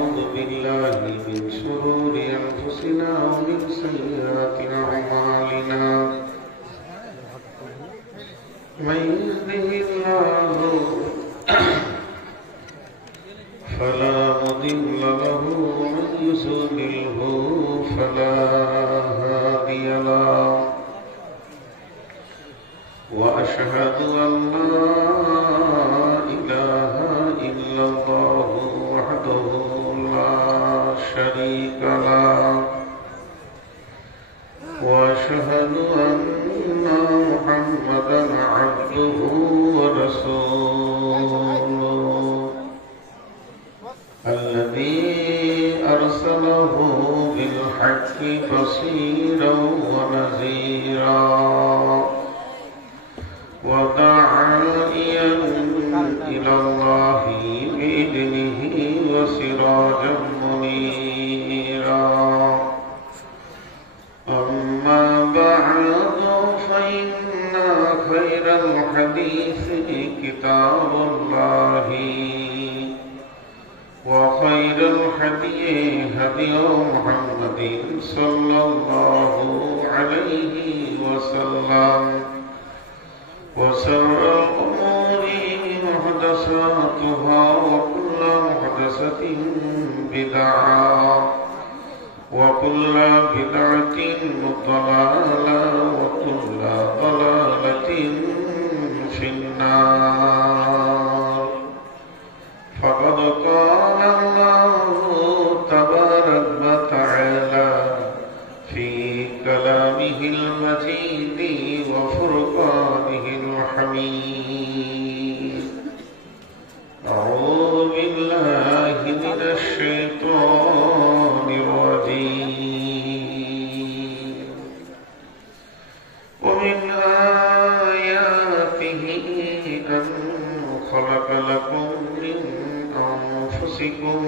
ونعوذ بالله من شرور أنفسنا ومن سيئات أعمالنا من يهده الله فلا مضل له ومن يضلله فلا هادي له وأشهد أن لا إله إلا الله وحده لا شريك له وأشهد أن محمدا عبده ورسوله الذي أرسله بالحق بصيرا ونذيرا وداعيا إلى الله بإذنه وسراجا منيرا أما بعد فإن خير الحديث كتاب الله وخير الهدي هدي محمد صلى الله عليه وسلم وشر الأمور محدثاتها وكل محدثة بدعة وكل بدعة ضلالة وكل ضلالة في النار فقد قال الله تبارك وتعالى في كلامه المجيد وفرقانه الحميد أعوذ بالله من الشيطان الرجيم ومن آياته أن خلق لكم من أنفسكم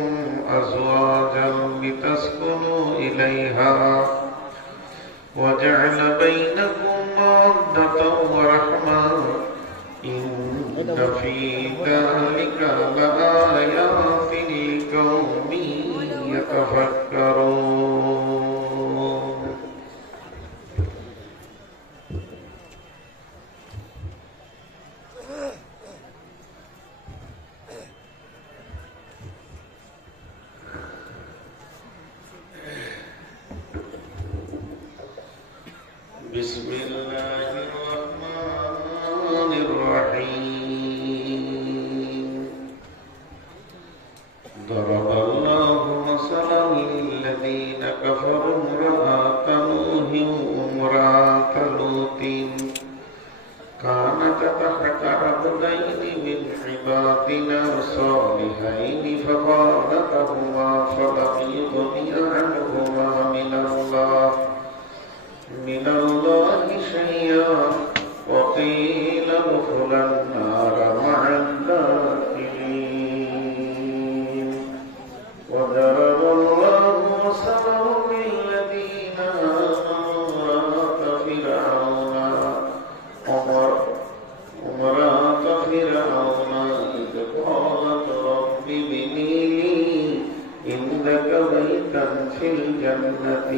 أزواجا لتسكنوا إليها وجعل بينكم مودة ورحمة إن في ذلك لآيات لقوم يتفكرون بسم الله الرحمن الرحيم ضرب الله مثلا للذين كفروا امرأة نوح وامرأة لوط كانتا تحت عبدين من عبادنا صالحين فخانتهما فلم يغنيا عنهما من الله شيئا وقيل ادخلا النار مع الداخلين وضرب الله مثلا للذين آمنوا امرأة فرعون إذ قالت رب ابن لي عندك بيتا في الجنة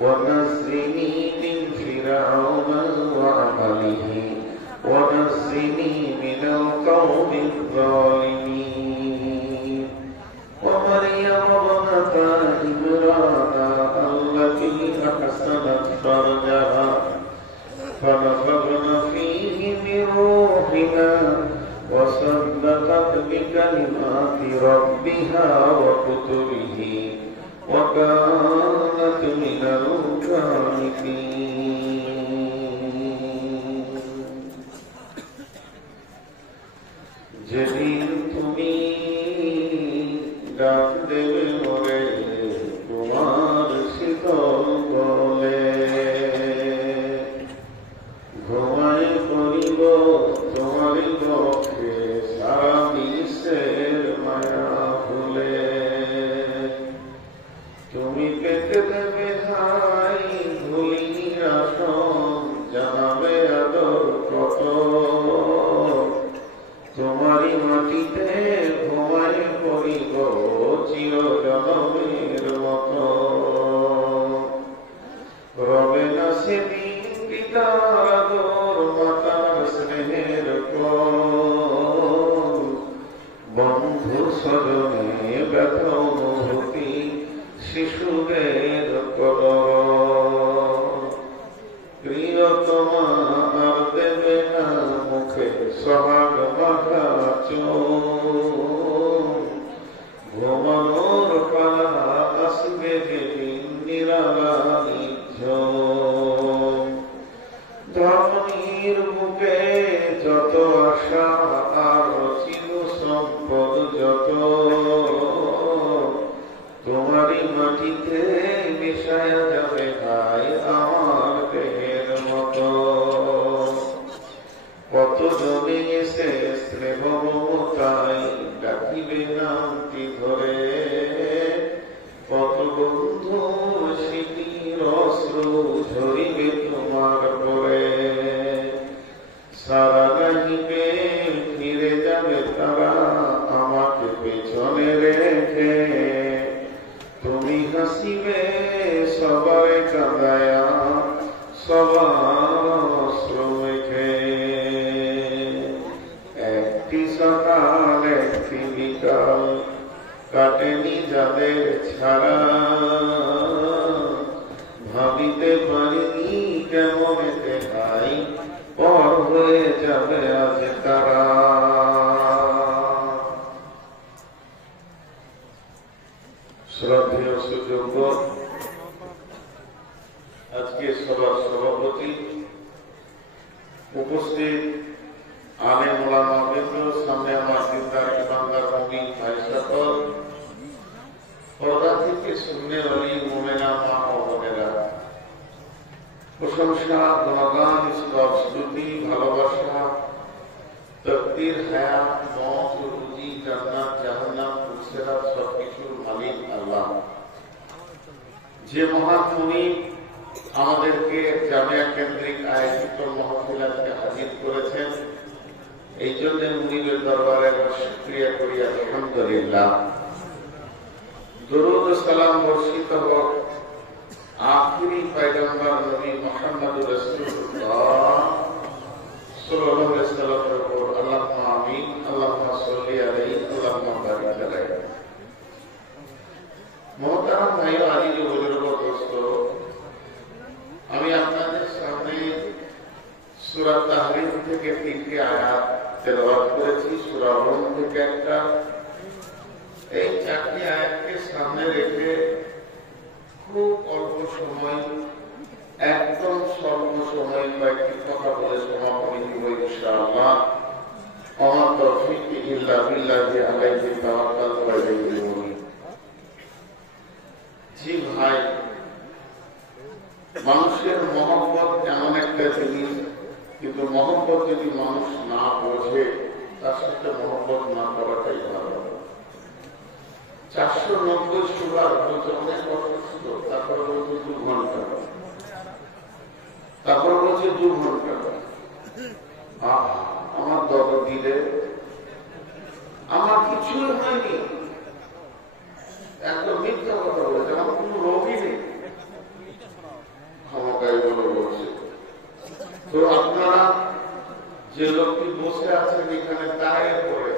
ونجني من فرعون وعمله ونجني من القوم الظالمين ومريم ابنة عمران التي أحسنت فرجها فنفخنا فيه من روحنا وصدقت بكلمات ربها وكتبه وكانت من القانتين যেদিন তুমি ডাক দেবে মোরে তোমার শীতল বলে ঘুমায় করিব তোমারই পক্ষে সারা বিশ্বের মায়া ভুলে তুমি পেতে দেবে হাই ভুলিনি আসন জানাবে আদর কত তোমারই মাটিতে ঘুমায় পড়িব চির জনমের মতো। রবে না সেদিন পিতার আদর, মাতার স্নেহের কোল, বন্ধু স্বজনে ব্যথা অনুভূতি শিশুদের কদর। প্রিয়তমা আর দেবে না মুখে সোহাগ মাখা চুম, ঘুমানোর পালা আসবে যেদিন নিরালা নিঝুম। ধরণীর বুকে যত আশা আর চির সম্পদ যত, তোমারই মাটিতে মিশায়া যাবে ভাই আমার দেহের মতো। কত জমি এসে স্নেহ মমতায় ডাকিবে নামটি ধরে, কত বন্ধুর স্মৃতির অশ্রু ঝরিবে তোমার পরে। সারা গাহিবে ফিরে যাবে তারা আমাকে পেছনে রেখে, তুমি হাসিবে সবাই কাঁদায়া সবার অশ্রু মেখে। একটি সকাল একটি বিকাল কাটেনি যাদের ছাড়া, ভাবিতে পারিনি কেমন এতে ভাই পর হয়ে যাবে আজ তারা। শ্রদ্ধেয় সুযোগ্য আজকে সভার সভাপতি, উপস্থিত আলেম ওলামা বৃন্দ, সামনে আমার দিনদার ইমানদার মুমিন ভাই সকল, পর্দা থেকে শূন্য অলি মোমেনা মা ও বোনেরা, প্রশংসা, গুণগান, স্তব স্তুতি, ভালোবাসা, তকদির, হায়াত, মওত, রুজি, জান্নাত, জাহান্নাম, ফুলসেরাত সবকিছুর মালিক আল্লাহ। যে মহান মুনি আমাদেরকে জামিয়া কেন্দ্রিক আয়োজিত মাহফিলকে হাজির করেছেন, এই জন্য মুনিবের দরবারে শুকরিয়া করি আলহামদুলিল্লাহ। দরুদ ও সালাম বর্ষিত হোক আখিরি পয়গম্বর নবী মুহাম্মদুর রাসূলুল্লাহ সাল্লাল্লাহু আলাইহি ওয়াসাল্লামের উপর। আল্লাহুম্মা আমিন। আল্লাহুম্মা সাল্লি আলাইহি আল্লাহুম্মা বারিক আলাইহি। মোহতারাম ভাই ও আজিজ ও বুজুর্গ দোস্ত, আমি আপনাদের সামনে সূরা তাহরিম থেকে 3টি আয়াত তেলাওয়াত করেছি, সূরা রুম থেকে একটা। এই 4টি আয়াতকে সামনে রেখে খুব অল্প সময়, একদম স্বল্প সময় কয়েকটি কথা বলে সমাপনী দিব ইনশাআল্লাহ। আমার তৌফিক ইল্লা বিল্লাহি আলাইহি তাওয়াক্কালতু ওয়া ইলাইহি উনীব। জি ভাই, মানুষের মহব্বত এমন একটা জিনিস, কিন্তু মহব্বত যদি মানুষ না বোঝে তার সাথে মহব্বত না করাটাই ভালো। 490 সুরার বলতে অনেক কষ্ট ছিল, তারপরে বলছে 2 ঘন্টা, তারপরে বলছে 2 ঘন্টা। আমার দরদ দিলে আমার কিছুই হয়নি, একদম মিথ্যা কথা বলেছে, আমার কোনো রোগই নেই, ক্ষমতায় বলে বলছে। তো আপনারা যে লোকটি বসে আছেন এখানে দাঁড়িয়ে পড়ে,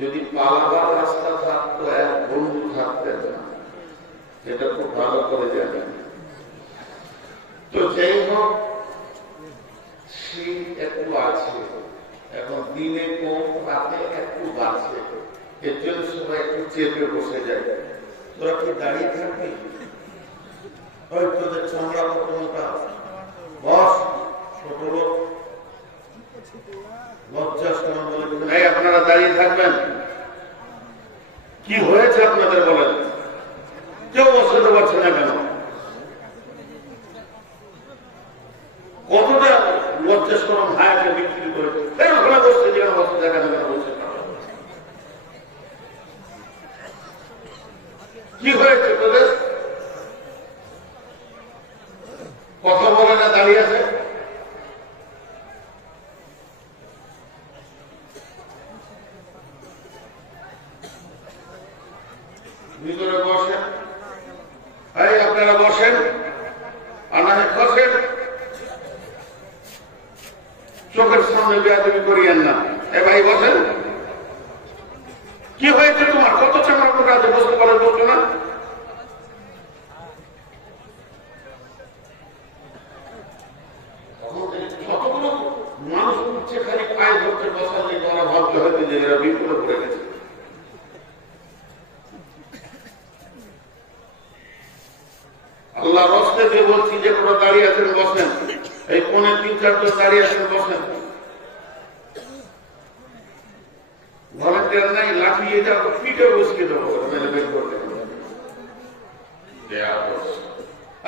যদি পালাবার রাস্তা থাকতো এক বন্ধু থাকতেন না, এটা খুব ভালো করে জানেন। তো যাই হোক, শীত একটু আছে, এখন দিনে কম, রাতে একটু বাড়ছে, এর জন্য সবাই একটু চেপে বসে যায়। তোরা কি দাঁড়িয়ে থাকবি? ওই তোদের চামড়া কতটা বস, ছোট লোক লজ্জাস্থান বলে আপনারা দাঁড়িয়ে থাকবেন? কি হয়েছে আপনাদের বলেন? কেউ বসতে পারছে না কেন? কতটা লজ্জাস্থান ভাইকে বিক্রি করে ওখানে বসতে, যেখানে বসতে দেখা যাবে বসে। কি হয়েছে তোদের? কথা বলে না, দাঁড়িয়ে আছে। ভিতরে বসেন, এই আপনারা বসেন, আনাহে বসেন, চোখের সামনে বেয়াদবি করিয়েন না। এ ভাই বসেন, কি হয়েছে তোমার? কত চামড়া কোটা আছে বসতে পারে বলছো না? কতগুলো মানুষ উঠছে খালি পায়ে ধরতে বসালে ওরা ভাবতে হয়তো যে এরা বিপদে পড়ে গেছে। আল্লাহ রস্তে যে বলছি যে কোনো দাঁড়িয়ে আছেন বসেন, এই 3-4 জন দাঁড়িয়ে আছেন বসেন। ভলেন্টিয়ার নাই, লাঠি এটা পিঠে বসিয়ে দেবো মেলে বের করতে।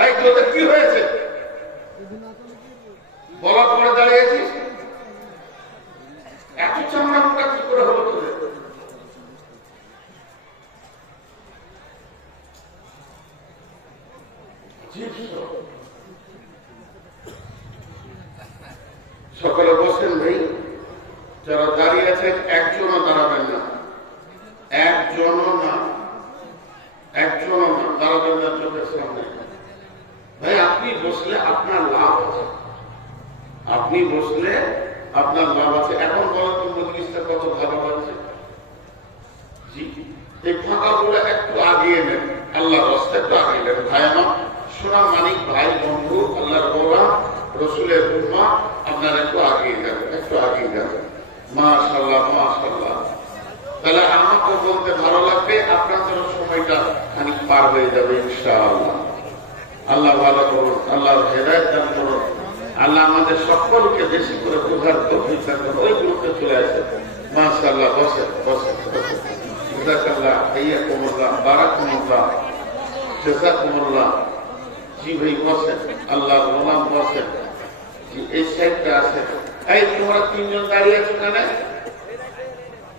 এই তোদের কি হয়েছে বলার পরে দাঁড়িয়েছিস? এত চামড়া মোটা কি করে হলো তোদের? সকলে বসেন ভাই, যারা দাঁড়িয়ে আছেন একজনও দাঁড়াবেন না, একজনও না দাঁড়াবেন না চোখের সামনে। ভাই আপনি বসলে আপনার লাভ আছে, আপনি বসলে আপনার লাভ আছে। এখন বলেন তো মজলিসটা কত ভালো লাগছে। জি, এই ফাঁকা গুলো একটু আগিয়ে নেন, আল্লাহ রাস্তা একটু আগিয়ে নেন। ভাই আমার সোনা মানিক ভাই বন্ধু আল্লাহর গোলাম রসুলের উম্মাহ, আপনারা একটু আগিয়ে যাবেন, একটু আগিয়ে যাবেন। মাশাআল্লাহ মাশাআল্লাহ। তাহলে আমাকে বলতে ভালো লাগবে, আপনাদের সময়টা খানিক পার হয়ে যাবে ইনশাআল্লাহ। আল্লাহ ভালো করুন, আল্লাহর হেদায়েত দান করুন। আল্লাহ আমাদের সকলকে বেশি করে বোঝার তৌফিক দান করুন। ওই গ্রুপে চলে আসে। মাশাআল্লাহ, বসেন বসেন বসেন। জাযাকাল্লাহ, হাইয়াকুমুল্লাহ, বারাকাতুল্লাহ, জাযাকুমুল্লাহ। জি ভাই বসেন, আল্লাহর গোলাম বসেন। জি এই সাইডটা আছে। এই তোমরা 3 জন দাঁড়িয়ে আছো কেন?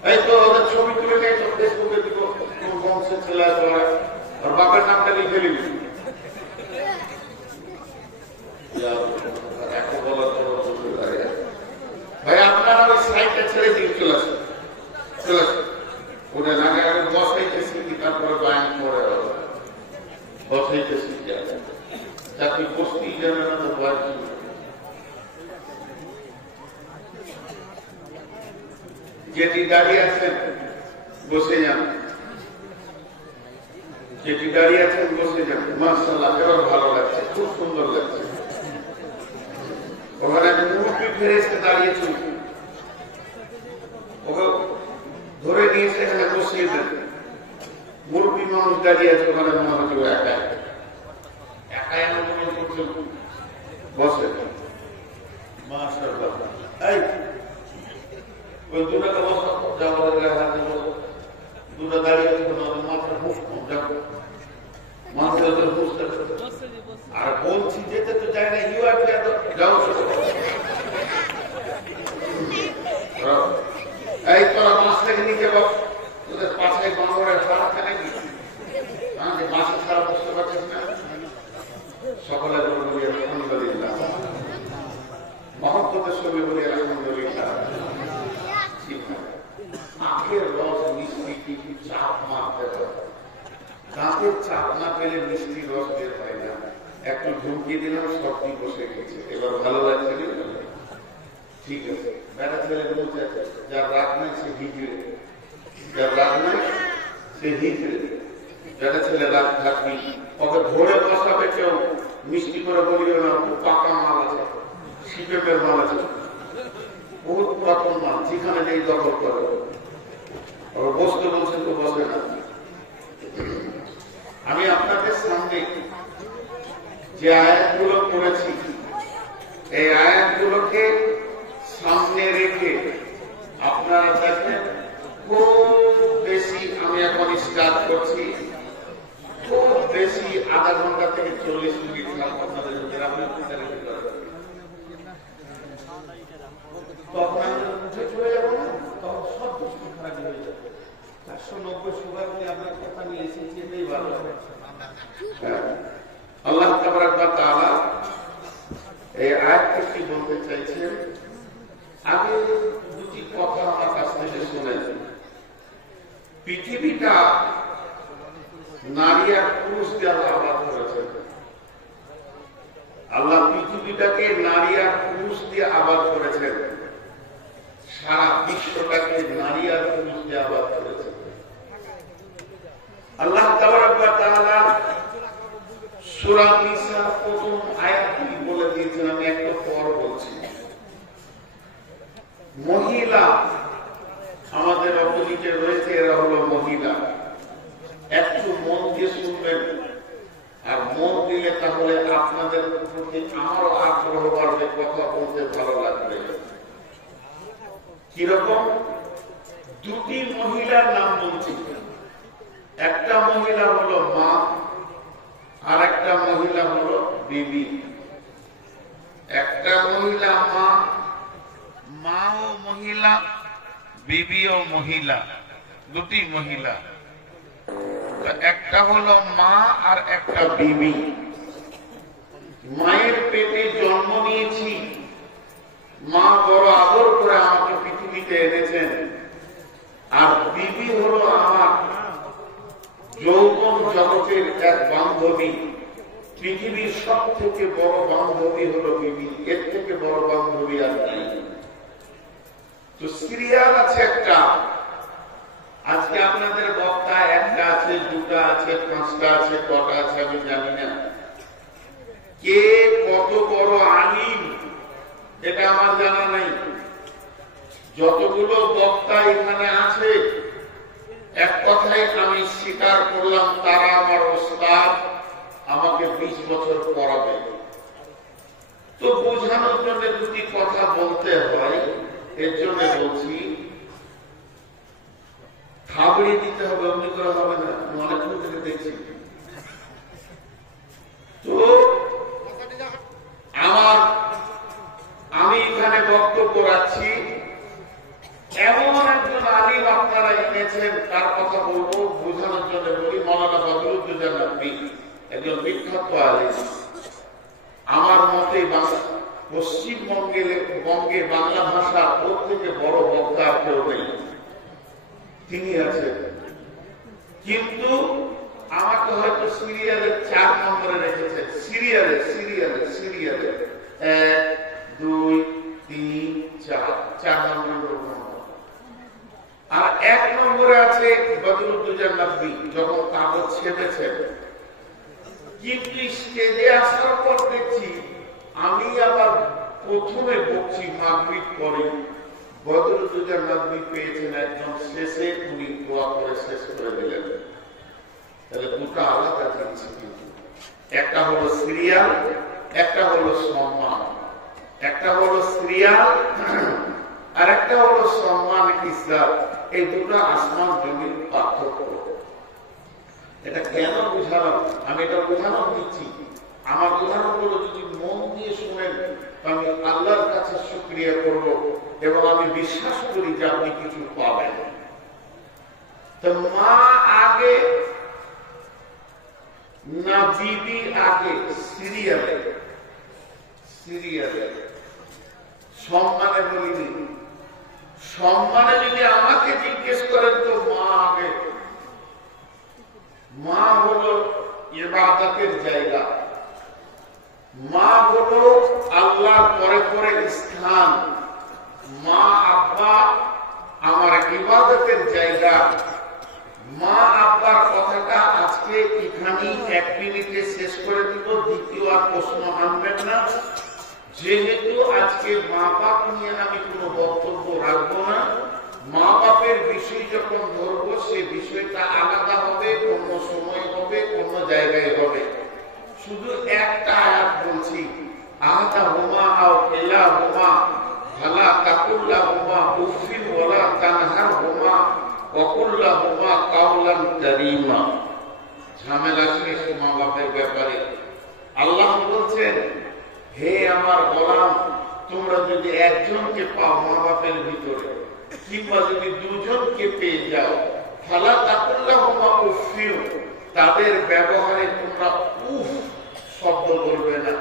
এই তো ওদের ছবি তুলে নিয়ে সব ফেসবুকে দিব, কোন বংশের ছেলে আছে ওরা, আর বাপের নামটা লিখে নিবি। ভাই আপনারা ওই সাইডটা ছেড়ে দিয়ে চলে আসেন, চলে আসেন। ওটা না আগে বসাইতেছি কি তারপরে বায়ান করে বসাইতেছি চাকরি বসতেই যাবে না তো বয়স। যেটি দাঁড়িয়ে আছেন বসে যান, যেটি দাঁড়িয়ে আছেন বসে যান। মাশাআল্লাহ, এবার ভালো লাগছে, খুব সুন্দর লাগছে। ওখানে মুরব্বী ফেরেশতা দাঁড়িয়েছে, ওকে ধরে নিয়েছে এখানে বসিয়ে দেন। মুরব্বী মানুষ দাঁড়িয়ে আছে ওখানে, মনে হচ্ছে একা একাই আন্দোলন করছে। বসে মাশাআল্লাহ। এই ওই দুটাকে বসা যা বলে গায়ে হাত দেবো, দুটা দাঁড়িয়ে আছে মাথার হুশ কম যাও, মাথার ওদের হুশটা। আর বলছি যেতে তো চাই না, ইউ আর যাও। এই তোরা মাছ থেকে নিচে বস, তোদের পাশে বাংলার সারা থাকে নাকি? মাছের সারা বসতে পারছিস না? সকলে বলি আলহামদুলিল্লাহ, মহব্বতের সঙ্গে বলি আলহামদুলিল্লাহ। আখের রস মিষ্টি কি চাপ মারতে হয়, দাঁতের চাপ না পেলে মিষ্টি রস বের হয় না। একটু ঢুকিয়ে দিলাম, সবজি বসে গেছে। এবার ভালো লাগছে, ঠিক আছে। বেড়া ছেলে বলতে আছে, যার রাগ নাই সে হিজড়ে, যার রাগ নাই সে হিজড়ে। বেড়া ছেলে রাগ থাকবি, ওকে ধরে বসাবে কেউ, মিষ্টি করে বলিও না, পাকা মাল আছে, শিপের মাল আছে, বহুত পুরাতন মাল, যেখানে নেই দখল করে। বসতে বলছেন তো বসে না। আমি আপনাদের সামনে যে আয়াতগুলো করেছি, এই আয়াতগুলোকে সামনে রেখে আপনারা দেখেন, খুব বেশি আমি এখন স্টার্ট করছি, খুব বেশি আধা ঘন্টা থেকে 40 মিনিট আপনাদের তখন আমি উঠে চলে যাবো না, তখন সব বস্তু খারাপ হয়ে যাবে। 490 সুগার নিয়ে আপনার কথা নিয়ে এসেছি, এটাই ভালো হবে। আল্লাহ তাবারাক ওয়া তাআলা এই আয়াতটি কি বলতে চাইছেন, আগে দুটি কথা আমার কাছ থেকে শুনেন। পৃথিবীটা নারী আর পুরুষ দিয়ে আল্লাহ আবাদ করেছেন। আল্লাহ পৃথিবীটাকে নারী আর পুরুষ দিয়ে আবাদ করেছেন, সারা বিশ্বটাকে নারী আর পুরুষ দিয়ে আবাদ করেছেন। আল্লাহ তাআলা সূরা নিসা প্রথম আয়াতটি বলে দিয়েছেন, আমি একটা পর বলছি। মহিলা আমাদের অপোজিটে রয়েছে, এরা হলো মহিলা। একটু মন দিয়ে শুনবেন, আর মন দিলে তাহলে আপনাদের প্রতি আমারও আগ্রহ বাড়বে, কথা বলতে ভালো লাগবে। কিরকম? দুটি মহিলার নাম বলছি। একটা মহিলা হলো মা, আর একটা মহিলা হলো বিবি। একটা মহিলা মা, মাও মহিলা, বিবিও মহিলা, দুটি মহিলা। একটা হলো মা আর একটা বিবি। মায়ের পেটে জন্ম নিয়েছি, মা বড় আদর করে আমাকে পৃথিবীতে এনেছেন। আর বিবি হলো আমার যৌবন জগতের এক বান্ধবী। পৃথিবীর সব থেকে বড় বান্ধবী হলো বিবি, এর থেকে বড় বান্ধবী আর নাই। তো সিরিয়াল আছে একটা। আজকে আপনাদের বক্তা একটা আছে, দুটা আছে, পাঁচটা আছে, কটা আছে আমি জানি না। কে কত বড় আলিম এটা আমার জানা নাই। যতগুলো বক্তা এখানে আছে, এক কথায় আমি স্বীকার করলাম তারা আমার ওস্তাদ, আমাকে 20 বছর পড়াবে। তো বোঝানোর জন্য দুটি কথা বলতে হয়, এর জন্য বলছি। খাবড়িয়ে দিতে হবে, অমনি করা হবে না, অনেকক্ষণ থেকে দেখছি। তো আমি এখানে বক্তব্য রাখছি, এমন একজন আলিম আপনারা এনেছেন, তার কথা বলবো, বোঝানোর জন্য বলি। মাওলানা বদরুদ্দোজা নকভী একজন বিখ্যাত আলিম। আমার মতে পশ্চিমবঙ্গে বাংলা ভাষা ওর থেকে বড় বক্তা কেউ নেই, তিনি আছেন। কিন্তু আমাকে হয়তো সিরিয়ালের 4 নম্বরে রেখেছেন। সিরিয়ালে 1, 2, 3, 4 নম্বর। আর 1 নম্বরে আছে বদরুদ্দোজা নকভী, যখন কাগজ ছেপেছেন। কিন্তু স্টেজে আসার পর দেখছি আমি আবার প্রথমে বকছি, মাগরিব পরে। বদরুদ্দোজা নকভী পেয়েছেন একজন, শেষে উনি দোয়া করে শেষ করে দিলেন। তাহলে দুটো আলাদা জিনিস। কিন্তু একটা হলো সিরিয়াল, একটা হলো সম্মান। একটা হলো সিরিয়াল আর একটা হলো সম্মান, ইজ্জত। এই দুটো আসমান জমির পার্থক্য। এটা কেন বুঝালাম? আমি এটা উদাহরণ দিচ্ছি। আমার উদাহরণগুলো যদি মন দিয়ে শুনেন, আমি আল্লাহর কাছে শুকরিয়া করব এবং আমি বিশ্বাস করি যে আপনি কিছু পাবেন। তো মা আগে না বিবি আগে? সিরিয়ালে সম্মানে বলিনি। সম্মানে যদি আমাকে জিজ্ঞেস করেন তো মা আগে। মা হলো ইবাদতের জায়গা, মা হলো আল্লাহর পরে পরে স্থান। মা আব্বা আমার ইবাদতের জায়গা। মা আব্বার কথাটা আজকে এখানেই 1 মিনিটে শেষ করে দিব, দ্বিতীয় আর প্রশ্ন আনবেন না। যেহেতু আজকে মা বাপ নিয়ে আমি কোনো বক্তব্য রাখবো না, মা বাপের বিষয় যখন ধরবো সে বিষয়টা আলাদা হবে, অন্য সময় হবে, অন্য জায়গায় হবে। শুধু একটা আয়াত বলছি, আহাদাহুমা আও কিলাহুমা ফালা তাকুল্লাহুমা উফিন ওয়ালা তানহারহুমা ওয়া কুল্লাহুমা কাওলান কারীমা। ঝামেলা শেষ মা বাপের ব্যাপারে। আল্লাহ বলছেন, হে আমার গোলাম, তোমরা যদি একজনকে পাও মা বাপের ভিতরে, কিংবা যদি দুজনকে পেয়ে যাও, ফালা তাকুল্লাহুমা উফিন, তাদের ব্যবহারে তোমরা উফ শব্দ বলবে না।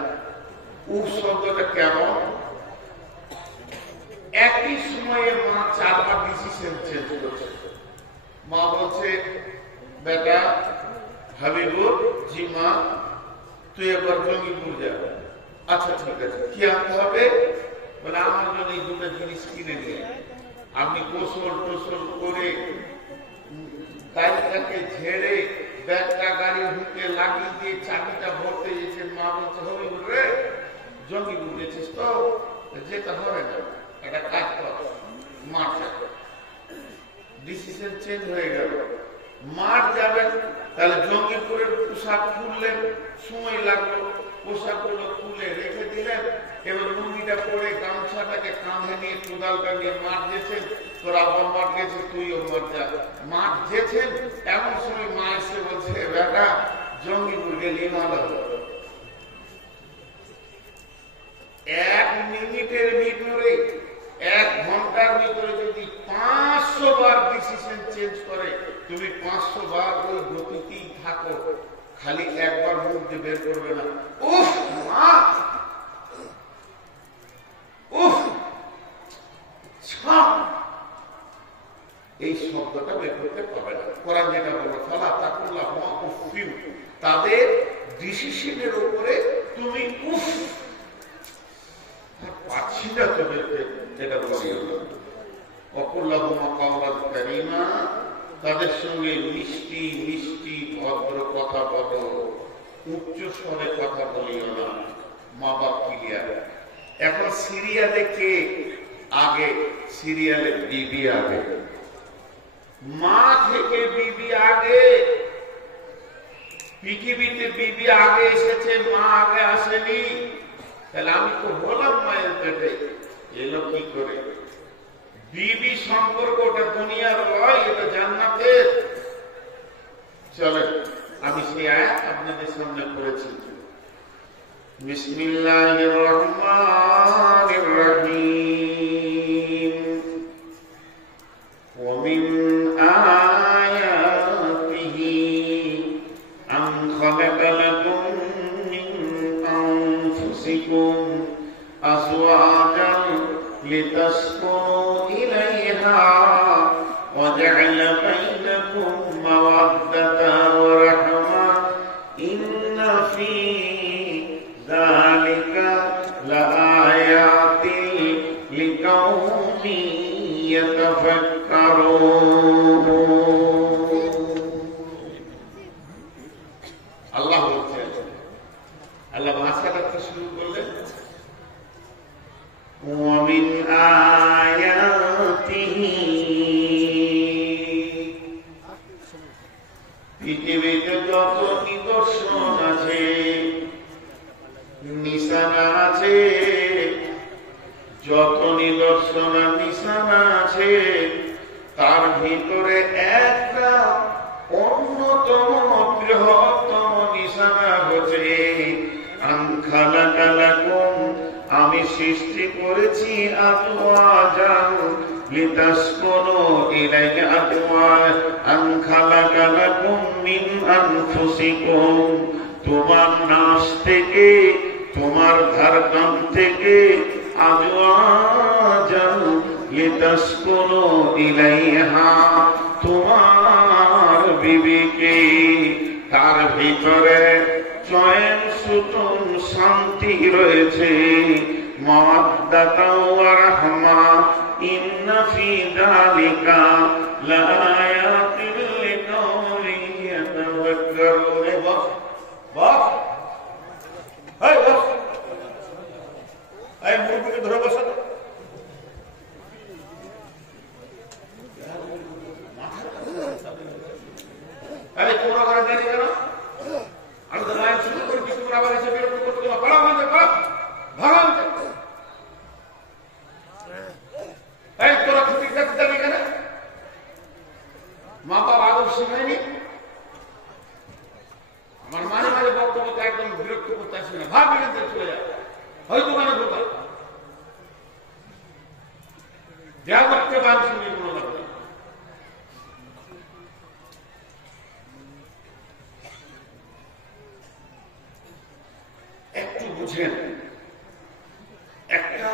উফ শব্দটা কেমন? একই সময়ে মা 4বার ডিসিশন চেঞ্জ করছে। মা বলছে, বেটা হাবিবুর জি মা তুই একবার জঙ্গিপুর যা। আচ্ছা ঠিক আছে, কি আনতে হবে? বলে আমার জন্য এই দুটো জিনিস কিনে নিয়ে। আপনি গোসল টোসল করে গাড়িটাকে ঝেড়ে ব্যাগটা গাড়ির ঢুকে লাগিয়ে দিয়ে চাবিটা ভরতে গেছেন। মা বলছে হাবিবুর রে জঙ্গিপুর গেছিস তো, যেতে হবে না, একটা কাজ কর মাঠ যাবে। ডিসিশন চেঞ্জ হয়ে গেল, মাঠ যাবেন। তাহলে জঙ্গিপুরের পোশাক খুললেন, সময় লাগলো, পোশাকগুলো খুলে রেখে দিলেন। এবার লুঙ্গিটা পরে গামছাটাকে কাঁধে নিয়ে কোদালটা নিয়ে মাঠ গেছেন। তোর আব্বা মাঠ গেছে, তুইও মাঠ যা। মাঠ গেছেন, এমন সময় মা এসে বলছে বেটা জঙ্গিপুর গেলে ভালো হবে। 1 মিনিটের ভিতরে 1 ঘন্টার ভিতরে যদি 500 বার ডিসিশন চেঞ্জ করে, তুমি 500 বার ওই গতিতেই থাকো, খালি একবার মুখ দিয়ে বের করবে না উফ মা উফ এই শব্দটা বের করতে পারবে না। কোরআন যেটা বলল ফালা তাকুল্লাহ মা উফিউ, তাদের ডিসিশনের উপরে তুমি উফ পাচ্ছি না তো যেটা বলি অকুল্লাহুমা কাওলান কারীমা, তাদের সঙ্গে মিষ্টি মিষ্টি ভদ্র কথা বলো, উচ্চ স্বরে কথা বলিও না। মা বাপ ক্লিয়ার। এখন সিরিয়ালে কে আগে? সিরিয়ালে বিবি আগে, মা থেকে বিবি আগে। পৃথিবীতে বিবি আগে এসেছে, মা আগে আসেনি। তাহলে আমি তো বললাম মায়ের পেটে, এলো কি করে? বিবি সম্পর্ক ওটা দুনিয়ার লয়, এটা জান্নাতের। চলেন আমি সেই আয়াত আপনাদের সামনে পড়েছি। বিসমিল্লাহির রহমানির রহিম। ওয়া মিন আয়াতিহি আন খালাকা লাকুম মিন আনফুসিকুম আজওয়াজান লিতাসকুনু ইলাইহা ওয়া জা'আলা বাইনাকুম মাওয়াদ্দাতান ওয়া রাহমা ইন্না ফী যালিকা লাআয়াতিন লিকাউমিন ইয়াতাফাক্কারুন। আল্লাহ বলছেন, আল্লাহ ভাষাটা শুরু করলেন ওয়া মিন আয়াতিহি, পৃথিবীতে যত নিদর্শন আছে, নিশানা আছে, যত নিদর্শন নিশানা আছে, তার ভিতরে একটা অন্যতম বৃহত্তম নিশানা হচ্ছে আন খালাকা লাকুম, আমি সৃষ্টি করেছি আজওয়াজান লিতাসকুনু ইলাইহা, আজওয়াজ আন খালাকা লাকুম মিন আনফুসিকুম, তোমার নাস থেকে, তোমার ধারকান থেকে, আজওয়াজান লিতাসকুনু ইলাইহা, তোমার বিবিকে, তার ভিতরে চয়ন সুতুন শান্তি রয়েছে, মাওয়াদ্দাতান ওয়া রাহমা ইন্না ফী যালিকা লাআয়াতিন লিকাউমিন ইয়াতাফাক্কারুন। বাহ এই বাহ এই মুরগিকে ধরে বসা তো। আরে তোমরা ঘরে জানি কেন? আমি তো লাইন শুরু করে কিছু করে আবার এসে বিরক্ত করতে গেলাম। পাড়া ভাঙতে পাড়া ভাঙা এই তোরা ছুটি কাটতে যাবি কেন? মা বাবা আদর শেখায়নি। আমার মাঝে মাঝে বক্তব্যকে একদম বিরক্ত করতে আসবে না, ভাব এখান থেকে চলে যায়, হয়তো মানে ঢোকা যা করতে বান শুনে কোনো ব্যাপার নেই। একটু বুঝেন, একটা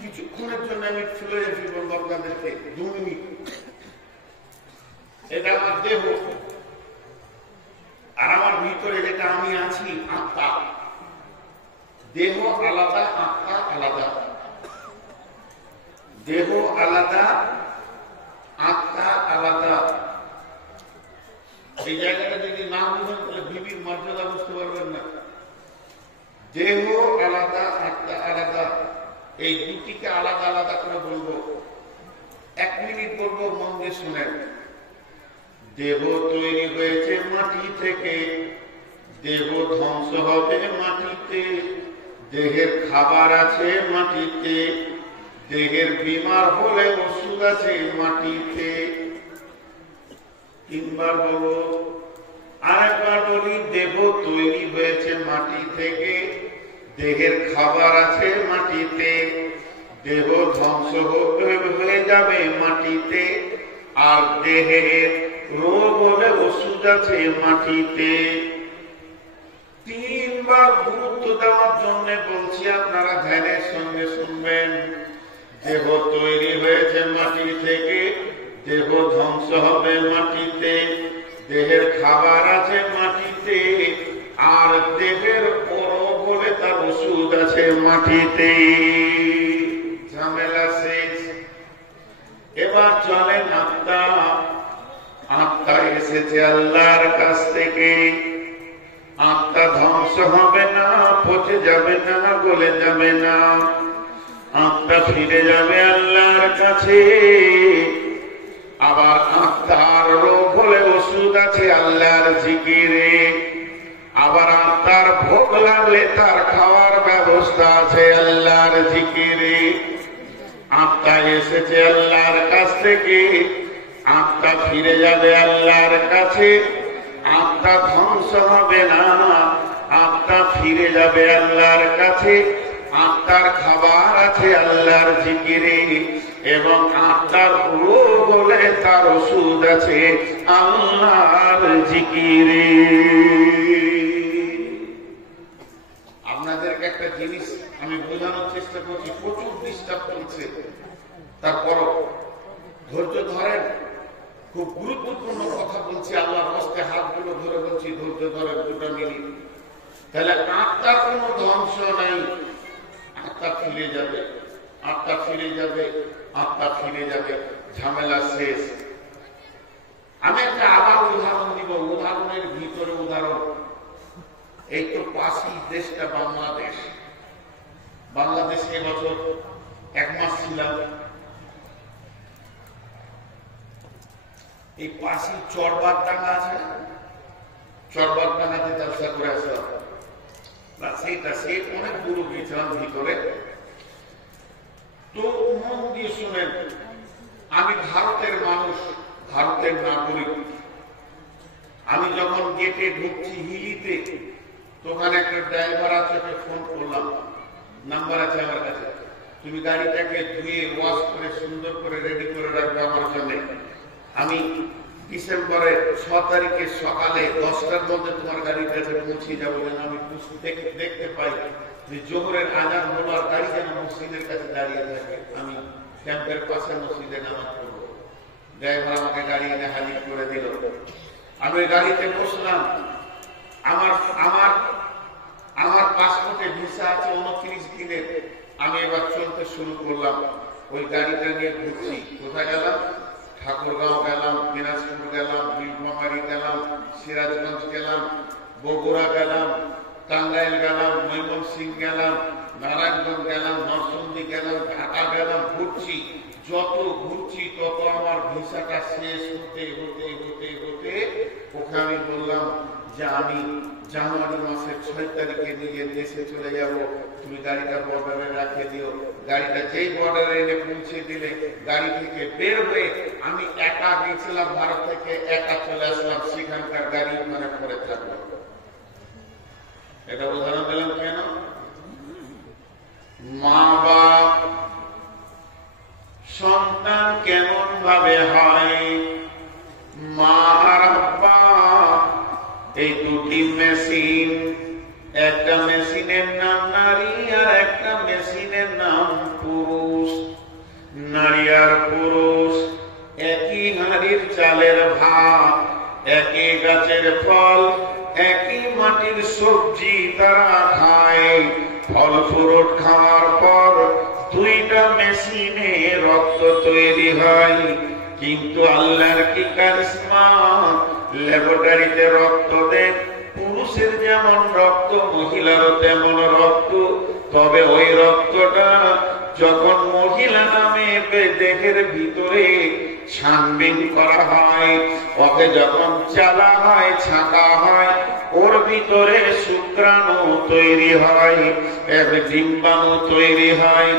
কিছুক্ষণের জন্য আমি চলে যাচ্ছি বলবো আপনাদেরকে 2 মিনিট। এটা আমার দেহ, আমি আছি আত্মা, দেহ আলাদা, আত্মা আলাদা। দেহ আলাদা, আত্মা আলাদা। এই জায়গাটা যদি না বুঝেন তাহলে বিবির মর্যাদা বুঝতে পারবেন না। দেহ আলাদা, আত্মা আলাদা, এই দুটিকে আলাদা আলাদা করে বলবো। 1 মিনিট বলবো, মন দিয়ে শুনেন। দেহ তৈরি হয়েছে মাটি থেকে, দেহ ধ্বংস হবে মাটিতে, দেহের খাবার আছে মাটিতে, দেহের বিমার হলে ওষুধ আছে মাটিতে। 3 বার বলো। আরেকবার বলি, দেহ তৈরি হয়েছে মাটি থেকে, দেহের খাবার আছে মাটিতে, দেহ ধ্বংস হয়ে যাবে মাটিতে, আর দেহের রোগ হলে ওষুধ আছে মাটিতে। 3 বার গুরুত্ব দেওয়ার জন্য বলছি, আপনারা ধ্যানের সঙ্গে শুনবেন। দেহ তৈরি হয়েছে মাটি থেকে, দেহ ধ্বংস হবে মাটিতে, দেহের খাবার আছে মাটিতে, আর দেহের রোগ হলে তার ওষুধ আছে মাটিতে। ঝামেলা শেষ। এবার চলেন আত্মা। আত্মা এসেছে আল্লাহর কাছ থেকে। আত্মা ধ্বংস হবে না, পচে যাবে না, গলে যাবে না। আত্মা ফিরে যাবে আল্লাহর কাছে। আবার আত্মার রোগ হলে ওষুধ আছে আল্লাহর জিকিরে। আবার আত্মার ভোগ লাগলে তার খাওয়ার ব্যবস্থা আছে আল্লাহর জিকিরে। আত্মা এসেছে আল্লাহর কাছ থেকে, আত্মা ফিরে যাবে আল্লাহর কাছে। আত্মা ধ্বংস হবে না, আত্মা ফিরে যাবে আল্লাহর কাছে। আত্মার খাবার আছে আল্লাহর জিকিরে, এবং আত্মার রোগ হলে তার ওষুধ আছে আল্লাহর জিকিরে। আপনাদেরকে একটা জিনিস আমি বোঝানোর চেষ্টা করছি, প্রচুর ডিস্টার্ব চলছে, তারপরও ধৈর্য ধরেন। খুব গুরুত্বপূর্ণ কথা বলছি, আল্লাহর হস্তে হাতগুলো ধরে বলছি, ধৈর্য ধরেন 2 মিনিট। তাহলে আত্মার কোন ধ্বংস নাই, আত্মা ফিরে যাবে, আত্মা ফিরে যাবে, আত্মা ফিরে যাবে। ঝামেলা শেষ। আমি একটা আবার উদাহরণ দিব, উদাহরণের ভিতরে উদাহরণ। এই তো পাশেই দেশটা বাংলাদেশ। বাংলাদেশে এবছর 1 মাস ছিলাম। এই পাশে চরবাগডাঙ্গা আছে, চরবাগডাঙ্গাতে জলসা করে আসলাম। সেটা সে অনেক দূর গিয়েছিলাম ভিতরে। তো মন দিয়ে শুনেন, আমি ভারতের মানুষ, ভারতের নাগরিক। আমি যখন গেটে ঢুকছি হিলিতে, তো ওখানে একটা ড্রাইভার আছে, ওকে ফোন করলাম, নাম্বার আছে আমার কাছে, তুমি গাড়িটাকে ধুয়ে ওয়াশ করে সুন্দর করে রেডি করে রাখবে আমার জন্য। আমি ডিসেম্বরের 6 তারিখে সকালে 10টার মধ্যে তোমার গাড়ির কাছে পৌঁছে যাবো। যেন আমি দেখতে পাই যে জোহরের আজান হলো আর গাড়ি যেন মসজিদের কাছে দাঁড়িয়ে থাকে, আমি ক্যাম্পের পাশে মসজিদে নামাজ পড়বো। ড্রাইভার আমাকে গাড়ি এনে হাজির করে দিল। আমি ওই গাড়িতে বসলাম। আমার পাসপোর্টে ভিসা আছে 29 দিনের। আমি এবার চলতে শুরু করলাম। ওই গাড়িটা নিয়ে ঘুরছি। কোথায় গেলাম? ঠাকুরগাঁও গেলাম, দিনাজপুর গেলাম, নীলফামারী গেলাম, সিরাজগঞ্জ গেলাম, বগুড়া গেলাম, টাঙ্গাইল গেলাম, ময়মনসিংহ গেলাম, নারায়ণগঞ্জ গেলাম, নরসিংদী গেলাম, ঢাকা গেলাম। ঘুরছি, যত ঘুরছি তত আমার ভিসাটা শেষ হতে হতে হতে হতে ওকে আমি বললাম যে আমি জানুয়ারি মাসের 6 তারিখে নিজের দেশে চলে যাব, তুমি গাড়িটা বর্ডারে রাখে দিও। গাড়িটা যেই বর্ডারে এনে পৌঁছে দিলে, গাড়ি থেকে বের হয়ে আমি একা গেছিলাম ভারত থেকে, একা চলে আসলাম। সেখানকার গাড়ি ওখানে পরে থাকলো। এটা উদাহরণ দিলাম কেন? মা বাপ সন্তান কেমন ভাবে হয়? মা আর আব্বা এই দুটি মেশিন। একটা মেশিনের নাম নারী আর একটা মেশিনের নাম পুরুষ। নারী আর পুরুষ একই হাঁড়ির চালের ভাত, একই গাছের ফল, একই মাটির সবজি তারা খায়। ফল ফ্রুট খাওয়ার পর দুইটা মেশিনে রক্ত তৈরি হয়, কিন্তু আল্লাহর কি কারিশমা, ল্যাবরেটরিতে রক্ত দেন, পুরুষের যেমন রক্ত মহিলারও তেমন রক্ত। তবে ওই রক্তটা যখন মহিলা নামে দেহের ভিতরে ছানবিন করা হয়, ওকে যখন চালা হয়, ছাকা হয়, ওর ভিতরে শুক্রাণু তৈরি হয়, ডিম্বাণু তৈরি হয়।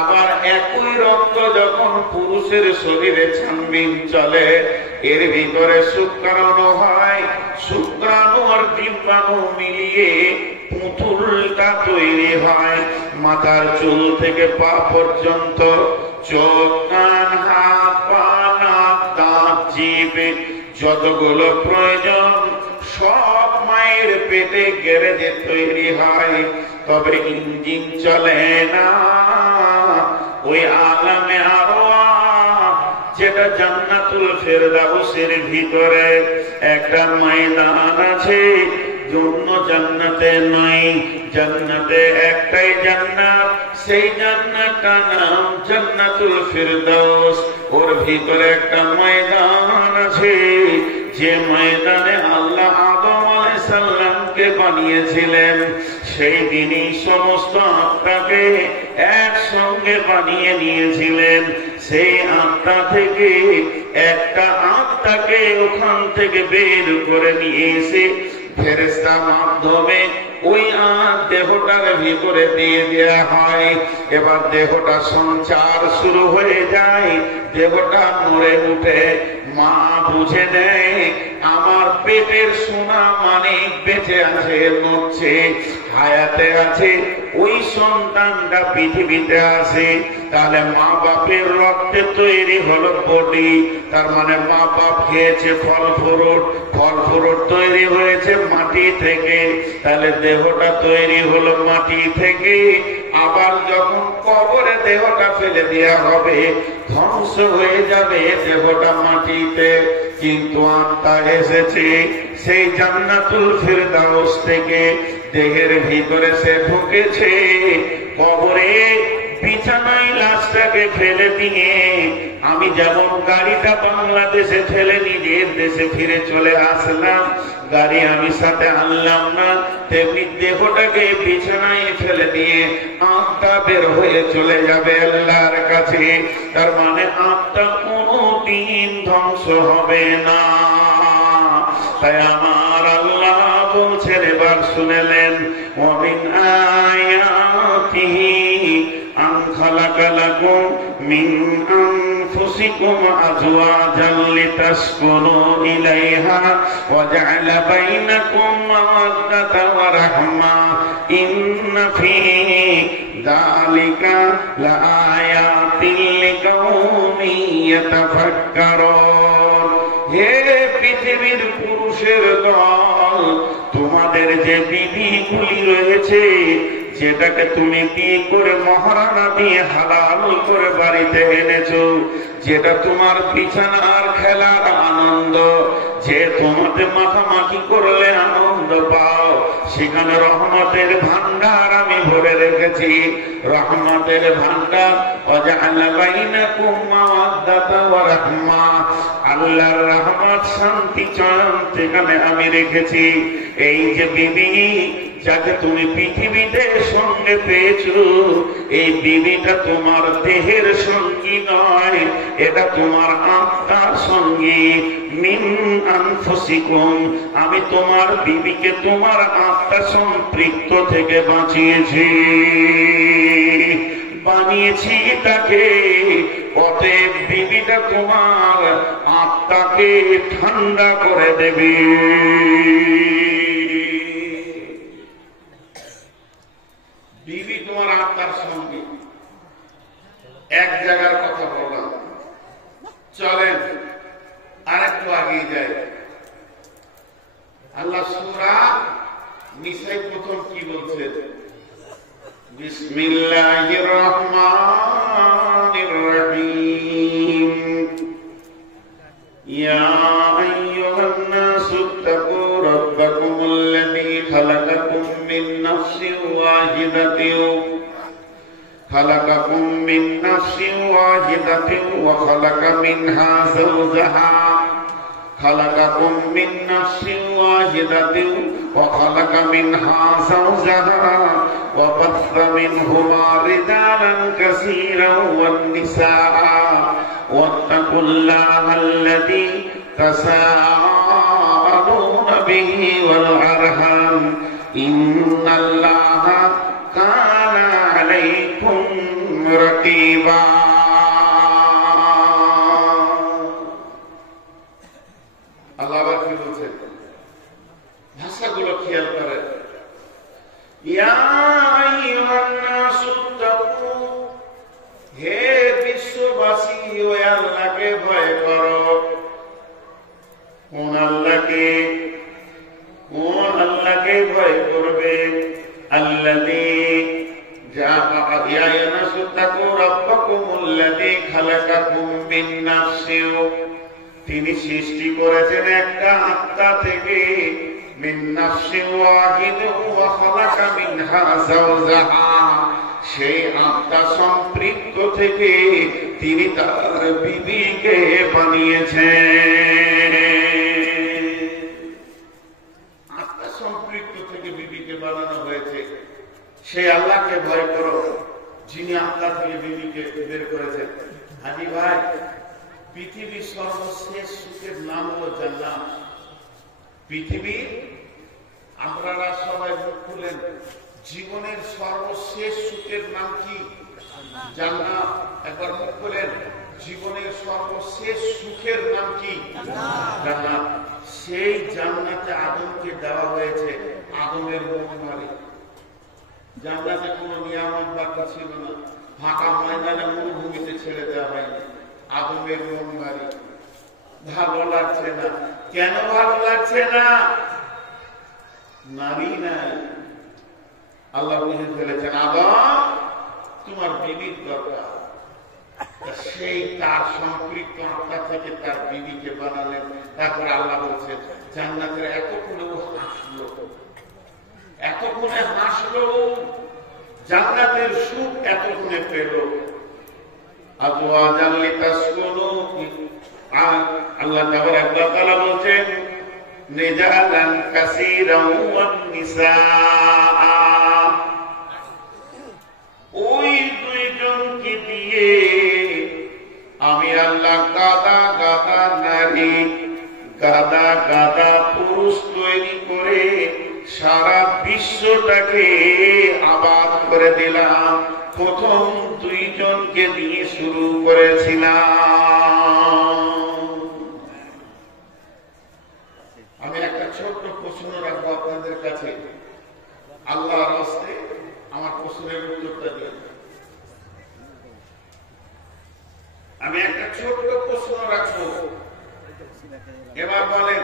আবার একই রক্ত যখন পুরুষের শরীরে ছানবিন চলে, এর ভিতরে শুক্রাণু হয়, শুক্রাণু আর ডিম্বাণু মিলিয়ে পুতুলটা তৈরি হয়। মাথার চুল থেকে পা পর্যন্ত, চোখ, কান, হাত, পা, নাক, দাঁত, জিভ, যতগুলো প্রয়োজন সব মায়ের পেটে গ্যারেজে তৈরি হয়। তবে ইঞ্জিন চলে না ওই আলামে আরওয়াহ, যেটা জান্নাতুল ফেরদাউসের ভিতরে একটা ময়দান আছে। জন্য জান্নাতে নয়, জান্নাতে একটাই জান্নাত, সেই জান্নাতটার নাম জান্নাতুল ফেরদাউস। ওর ভিতরে একটা ময়দান আছে, যে ময়দানে আল্লাহ আদম আলাইহিস সালামকে বানিয়েছিলেন। সেই দিনই সমস্ত আত্মাকে একসঙ্গে বানিয়ে নিয়েছিলেন। সেই আত্মা থেকে একটা আত্মাকে ওখান থেকে বের করে নিয়ে এসে ফেরেশতার মাধ্যমে ওই দেহটার ভিতরে দিয়ে দেওয়া হয়। এবার দেহটা সঞ্চার শুরু হয়ে যায়, দেহটা মরে উঠে। মা বুঝে নেয় আমার পেটের সোনা মানিক বেঁচে আছে, নড়ছে, হায়াতে আছে, ওই সন্তানটা পৃথিবীতে আসে। তাহলে মা বাপের রক্তে তৈরি হলো বডি, তার মানে মা বাপ খেয়েছে ফল ফ্রুট, ফল ফ্রুট তৈরি হয়েছে মাটি থেকে। তাহলে দেহটা তৈরি হলো মাটি থেকে। আবার যখন কবরে দেহটা ফেলে দেওয়া হবে, ধ্বংস হয়ে যাবে দেহটা মাটিতে, কিন্তু আত্মা এসেছে সেই জান্নাতুল ফেরদাউস থেকে, দেহের ভিতরে সে ঢুকেছে। কবরে বিছানায় লাশটাকে ফেলে দিয়ে আমি যেমন গাড়িটা বাংলাদেশে ফেলে নিজের দেশে ফিরে চলে আসলাম, গাড়ি আমি সাথে আনলাম না, তেমনি দেহটাকে বিছানায় ফেলে দিয়ে আত্মা বের হয়ে চলে যাবে আল্লাহর কাছে। তার মানে আত্মা কোনদিন ধ্বংস হবে না। তাই আমার আল্লাহ বলছেন, এবার শুনেলেন, ওয়ামিন আয়াতিহি আন খালাকা লাকুম মিন আনফুসিকুম আজওয়াজান লিতাসকুনু ইলাইহা ওয়া জা'আলা বাইনাকুম মাওয়াদ্দাতান ওয়া রাহমা ইন্না ফী যালিকা লাআয়াতিন লিকাউমিন ইয়াতাফাক্কারুন। হে পৃথিবীর পুরুষের দল, তোমাদের যে বিধিগুলি রয়েছে, যেটাকে তুমি বিয়ে করে মহারানা দিয়ে হালাল করে বাড়িতে এনেছো, যেটা তোমার বিছানার খেলার আনন্দ, যে তোমাদের মাখামাখি করলে আনন্দ পাও, সেখানে রহমতের ভান্ডার আমি ভরে রেখেছি। রহমতের ভান্ডার, ওয়াজআলা বাইনাকুম মাওয়াদ্দাতা ওয়া রাহমা, আল্লাহর রহমত, শান্তি চয়ন সেখানে আমি রেখেছি। এই যে বিবি যাকে তুমি পৃথিবীতে সঙ্গে পেয়েছো, এই বিবিটা তোমার দেহের সঙ্গী নয়, এটা তোমার আত্মার সঙ্গী। মিন আনফুসিকুম, আমি তোমার বিবিকে তোমার আত্মা সম্পৃক্ত থেকে বানিয়েছি তাকে। অতএব বিবিটা তোমার আত্মাকে ঠান্ডা করে দেবে। বিবি তোমার আত্মার সঙ্গে। এক জায়গার কথা বললাম, চলেন আরেকটু আগিয়ে যাই। আল্লাহ সূরা নিসায় প্রথম কি বলছেন? বিসমিল্লাহির রহমানির রহিম। ইয়া আইয়ুহান নাসু তাকু خلقكم من نفس واحدة وخلق منها زوجها خلقكم من نفس واحدة وخلق منها زوجها وبث منهما رجالا كثيرا والنساء واتقوا الله الذي تساءلون به والأرحام إن الله كان عليكم رقيبا আল্লাহ আবার কি বলছেন ভাষাগুলো খেয়াল করেন ইয়া আইয়ুহান নাসু তাকু হে বিশ্ববাসী ও আল্লাহকে ভয় করো কোন আল্লাহকে ভয় করবে আল্লাযী জাআ ইয়া নাসু তাকু রাব্বাকুমুল্লাযী খালাকাকুম মিন নাফসিন তিনি সৃষ্টি করেছেন একটা আত্মা থেকে মিন নাফসিন ওয়াহিদাতিন ওয়া খালাকা মিনহা যাওজাহা সেই আত্মা সম্পৃক্ত থেকে তিনি তার বিবিকে বানিয়েছেন আত্মা সম্পৃক্ত থেকে বিবিকে বানানো হয়েছে সেই আল্লাহকে ভয় করো যিনি আত্মা থেকে বিবিকে বের করেছেন হাজি ভাই পৃথিবীর সর্বশেষ সুখের নাম হলো জান্নাত পৃথিবীর আপনারা সবাই মুখ খুলেন জীবনের সর্বশেষ সুখের নাম কি জান্নাত একবার মুখ খুলেন জীবনের সর্বশেষ সুখের নাম কি জান্নাত সেই জান্নাতে আদমকে দেওয়া হয়েছে আদমের মনমারি জান্নাতে কোনো নিয়ামত বাকি ছিল না ফাঁকা ময়দানে মরুভূমিতে ছেড়ে দেওয়া হয়নি আদমের মনমারি ভালো লাগছে না কেন ভালো লাগছে না নারী নাই আল্লাহ বুঝে ফেলেছেন আদম তোমার বিবির দরকার সেই তার সম্পৃক্ত আত্মা থেকে তার বিবিকে বানালেন তারপরে আল্লাহ বলছেন জান্নাতের এতক্ষণে হাসলো জান্নাতের সুখ এতক্ষণে পেল আজওয়াজান লিতাসকুনু আল্লাহ তাআলা বলছেন নিজালান কাসীরান ওয়ান নিসা ওই দুইজনকে দিয়ে আমি আল্লাহ গাদা গাদা নারী গাদা গাদা পুরুষ তৈরি করে সারা বিশ্বটাকে আবাদ করে দিলাম প্রথম দুইজনকে দিয়ে শুরু করেছিলাম আমি একটা ছোট্ট প্রশ্ন রাখবো আপনাদের কাছে আল্লাহর হস্তে আমার প্রশ্নের উত্তরটা দিন আমি একটা ছোট্ট প্রশ্ন রাখবো এবার বলেন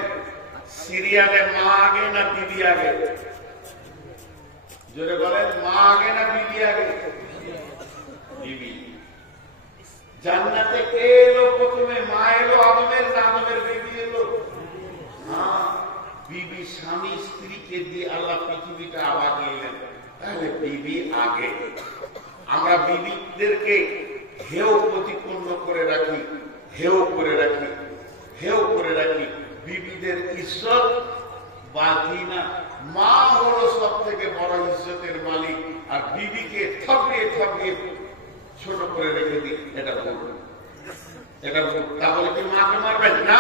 সিরিয়ালে মা আগে না বিবি আগে জোরে বলেন মা আগে না বিবি আগে বিবি জান্নাতে কে এলো প্রথমে মা এলো আদমের না আদমের বিবি এলো বিবি স্বামী স্ত্রীকে দিয়ে আল্লাহ পৃথিবীটা আবাদ নিলেন তাহলে বিবি আগে আমরা বিবিদেরকে হেয় প্রতিপন্ন করে রাখি হেয় করে রাখি বিবিদের ইজ্জত বাকি না মা হলো সব থেকে বড় ইজ্জতের মালিক আর বিবিকে থাপিয়ে ছোট করে রেখে দিই এটা বলবো তাহলে কি মাকে মারবেন না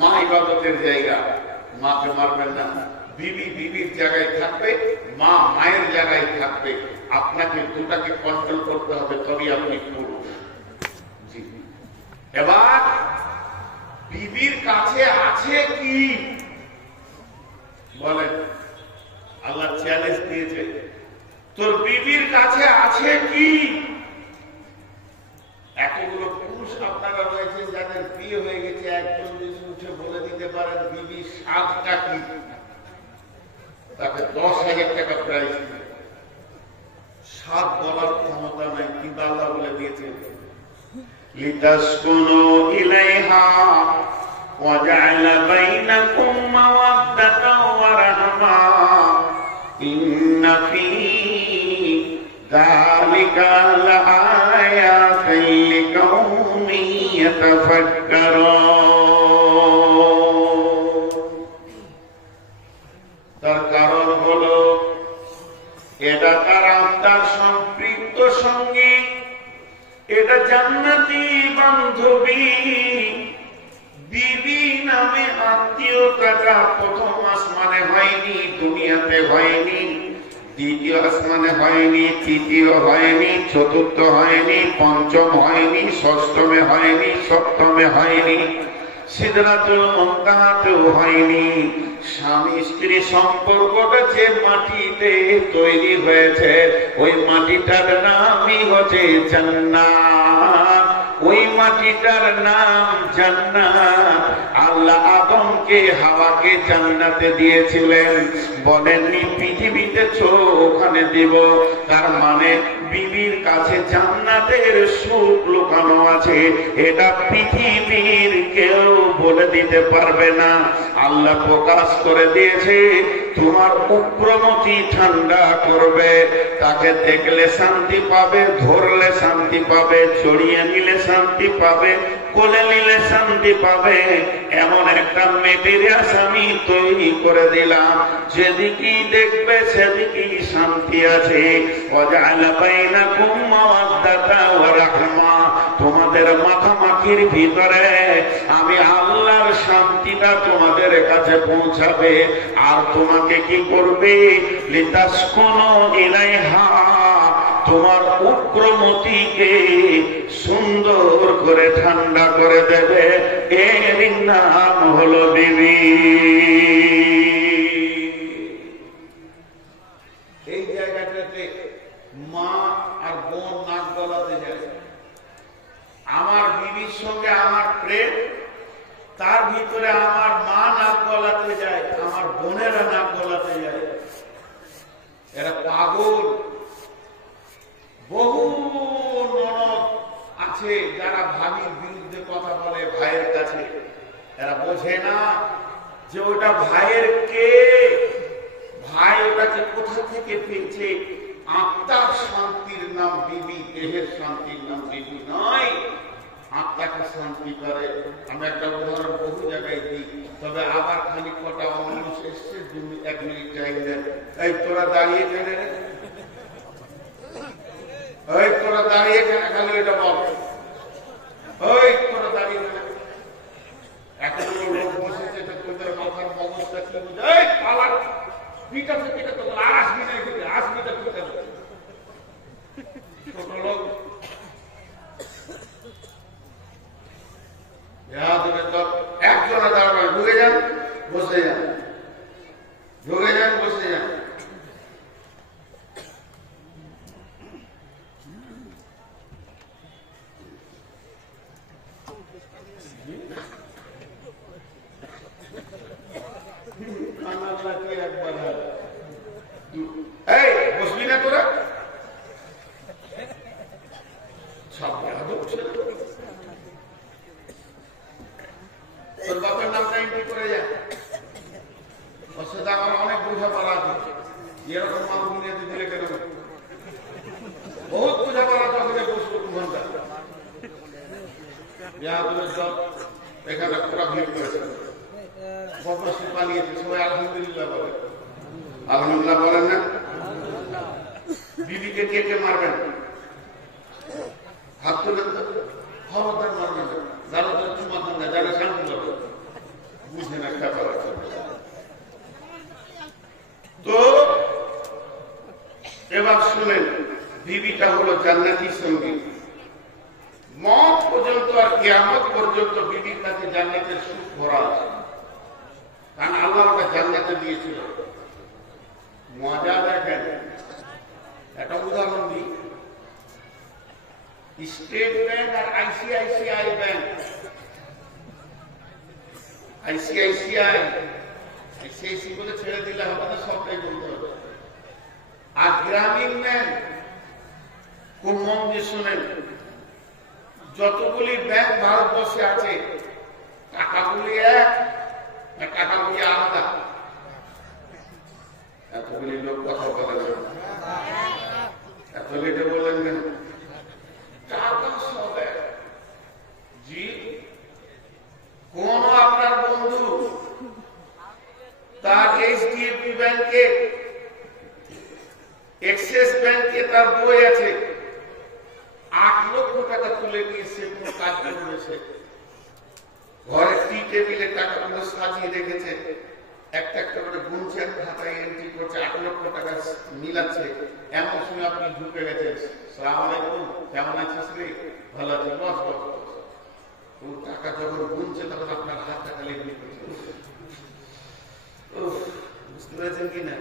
মা ইবাদতের জায়গা মাকে মারবেন না বিবির জায়গায় থাকবে মা মায়ের জায়গায় থাকবে আপনাকে দুটাকে কন্ট্রোল করতে হবে তবেই আপনি পুরুষ এবার বিবির কাছে আছে কি বলেন আল্লাহ চ্যালেঞ্জ দিয়েছে তোর বিবির কাছে আছে কি এতগুলো পুরুষ আপনারা রয়েছেন যাদের বিয়ে হয়ে গেছে একজন যদি উঠে বলে দিতে পারেন বিবির স্বাদটা কি তাকে 10,000 টাকা প্রাইজ স্বাদ বলার ক্ষমতা নাই কিন্তু আল্লাহ বলে দিয়েছেন লিতাসকুনু ইলাইহা ওয়া জাআলা বাইনাকুম মাওয়াদ্দাতান ওয়া রাহমা ইন্না ফী যালিকা তার কারণ হলো এটা তার আত্মার সম্পৃক্ত সঙ্গী, এটা জান্নাতি বান্ধবী। বিবি নামে আত্মীয়তাটা প্রথম আসমানে হয়নি, দুনিয়াতে হয়নি, দ্বিতীয় আসমানে হয়নি, তৃতীয় হয়নি, চতুর্থ হয়নি, পঞ্চম হয়নি, ষষ্ঠমে হয়নি, সপ্তমে হয়নি, সিদরাতুল মুনতাহাতেও হয়নি। স্বামী স্ত্রী সম্পর্কটা যে মাটিতে তৈরি হয়েছে ওই মাটিটার নামই হচ্ছে জান্নাত। ওই মাটিটার নাম জান্নাত। আল্লাহ আদমকে হাওয়াকে জান্নাতে দিয়েছিলেন, বলেননি পৃথিবীতে ওখানে দিব। তার মানে বিবির কাছে জান্নাতের সুখ লুকানো আছে, এটা পৃথিবীর কেউ বলে দিতে পারবে না। আল্লাহ প্রকাশ করে দিয়েছে, তোমার উগ্রমতি ঠান্ডা করবে, তাকে দেখলে শান্তি পাবে, ধরলে শান্তি পাবে, চড়িয়ে নিলে শান্তি পাবে, কোলে নিলে শান্তি পাবে। এমন একটা মেটেরিয়াস আমি তৈরি করে দিলাম, যেদিকেই দেখবে সেদিকেই শান্তি আছে। ওয়াজআলা বাইনাকুম মাওয়াদ্দাতা ওয়া রাহমা, তোমাদের মাখামাখির ভিতরে আমি আল্লাহর শান্তিটা তোমাদের কাছে পৌঁছাবে। আর তোমাকে কি করবে? লিতাসকুনু ইলাইহা, তোমার উগ্রমতিকে সুন্দর করে ঠান্ডা করে দেবে। এর নাম হলো বিবি। এই জায়গাটাতে মা আর বোন নাক গলাতে যায়। আমার বিবির সঙ্গে আমার প্রেম, তার ভিতরে আমার মা নাক গলাতে যায়, আমার বোনেরা নাক গলাতে যায়। এরা পাগল। বহু ননদ আছে যারা ভাবির বিরুদ্ধে কথা বলে ভাইয়ের কাছে। এরা বোঝে না যে ওটা ভাইয়ের কে, ভাই ওটাকে কোথা থেকে পেয়েছে। আত্মার শান্তির নাম বিবি, দেহের শান্তির নাম বিবি নয়। আত্মাকে শান্তি করে। আমি একটা উদাহরণ বহু জায়গায় দিই, তবে আবার খানিক কটা মানুষ এসছে, 1 মিনিট টাইম দেন। এই তোরা দাঁড়িয়ে কেন রে? ওই তোরা দাঁড়িয়ে কেন? খালি এটা বল। ওই তোরা দাঁড়িয়ে কেন? এতগুলো লোক বসেছে, তোদের মাথার মগজটা কি বুঝে? এই পালার পিঠা থেকে তো আসবি না, আসবি না পিঠা। ছোট লোক একজনে দাঁড়াবে, ঢুকে যান, বসে যান, ঢুকে যান, বসে যান। এই বসবি না তোরা? সব তোর বাপের নামটা এন্ট্রি করে যায়। ওর সাথে আমার অনেক বোঝাপড়া আছে। এরকম মানুষ দুনিয়াতে দিলে কেন? বহুত বোঝাপড়া তখন বসবো 2 ঘন্টা। এখানে পুরা ভিড় করেছে, বদমাশি পালিয়েছে। সবাই আলহামদুলিল্লাহ বলে। আলহামদুলিল্লাহ বলেন না? বিবিকে কে কে মারবেন? হাত তুলেন তো। খবরদার মারবেন না। যারা যারা চুমা খান না, যারা শান্তি করবে, বুঝে না ব্যাপার আছে। তো এবার শুনেন, বিবিটা হলো জান্নাতি সঙ্গী। মত পর্যন্ত আর কিয়ামত পর্যন্ত বিবির কাছে জান্নাতের সুখ ভরা আছে। কারণ আল্লাহ ওটা জান্নাতে দিয়েছিল। মজা দেখেন, একটা উদাহরণ দিই। স্টেট ব্যাংক আর আইসিআইসিআই ব্যাংক, আইসিআইসিআই বলে ছেড়ে দিলে হবে না, সবটাই বলতে হবে। আর গ্রামীণ ব্যাংক, খুব মন দিয়ে শুনেন, যতগুলি ব্যাংক ভারতবর্ষে আছে টাকাগুলি এক না টাকাগুলি আলাদা? এতগুলি লোক কথা বলে, এত লেটে বললেন কেন? টাকা সব এক। জি, কোন আপনার বন্ধু তার এইচডিএফসি ব্যাংকে, এক্সিস ব্যাংকে তার বই আছে, 8 লক্ষ টাকা তুলে নিয়েছে, কোন কাজ করেছে, ঘরে টি টেবিলে টাকাগুলো সাজিয়ে রেখেছে, একটা একটা করে গুনছেন, খাতায় এন্ট্রি করছে, 8 লক্ষ টাকা মিলাচ্ছে। এমন সময় আপনি ঢুকে গেছেন, সালাম আলাইকুম, কেমন আছিস রে? ভালো আছি, বস বস। ও টাকা যখন গুনছে তখন আপনার হাত টাকা লেগে করছে। বুঝতে পেরেছেন কিনা?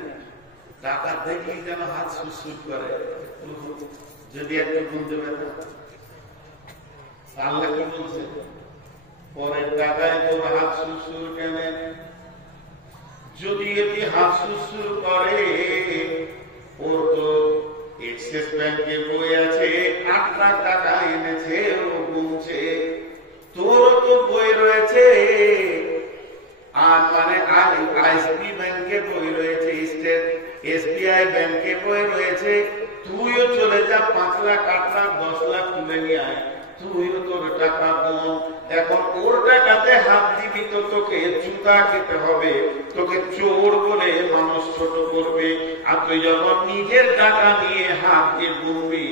টাকা দেখলেই যেন হাত সুসুর করে, যদি একটু গুনতে পারেন। আল্লাহ কি বলছে? পরে টাকায় তোর হাত সুসুর কেন? যদি এটি হাত সুসুর করে, ওর তো এক্সিস ব্যাংকে বই আছে, 8 লাখ টাকা এনেছে, ও গুনছে। তোর তো বই রয়েছে, আর মানে আইএসবি ব্যাংকে বই রয়েছে, স্টেট এসবিআই ব্যাংকে বই রয়েছে। তুইও চলে যা, 5 লাখ 8 লাখ 10 লাখ তুলে নিয়ে আয়, তুইও তোর টাকা গুন। এখন ওর টাকাতে হাত দিবি তো তোকে জুতা খেতে হবে, তোকে চোর বলে মানুষ ছোট করবে। আর তুই যখন নিজের টাকা নিয়ে হাত দিয়ে গুনবি,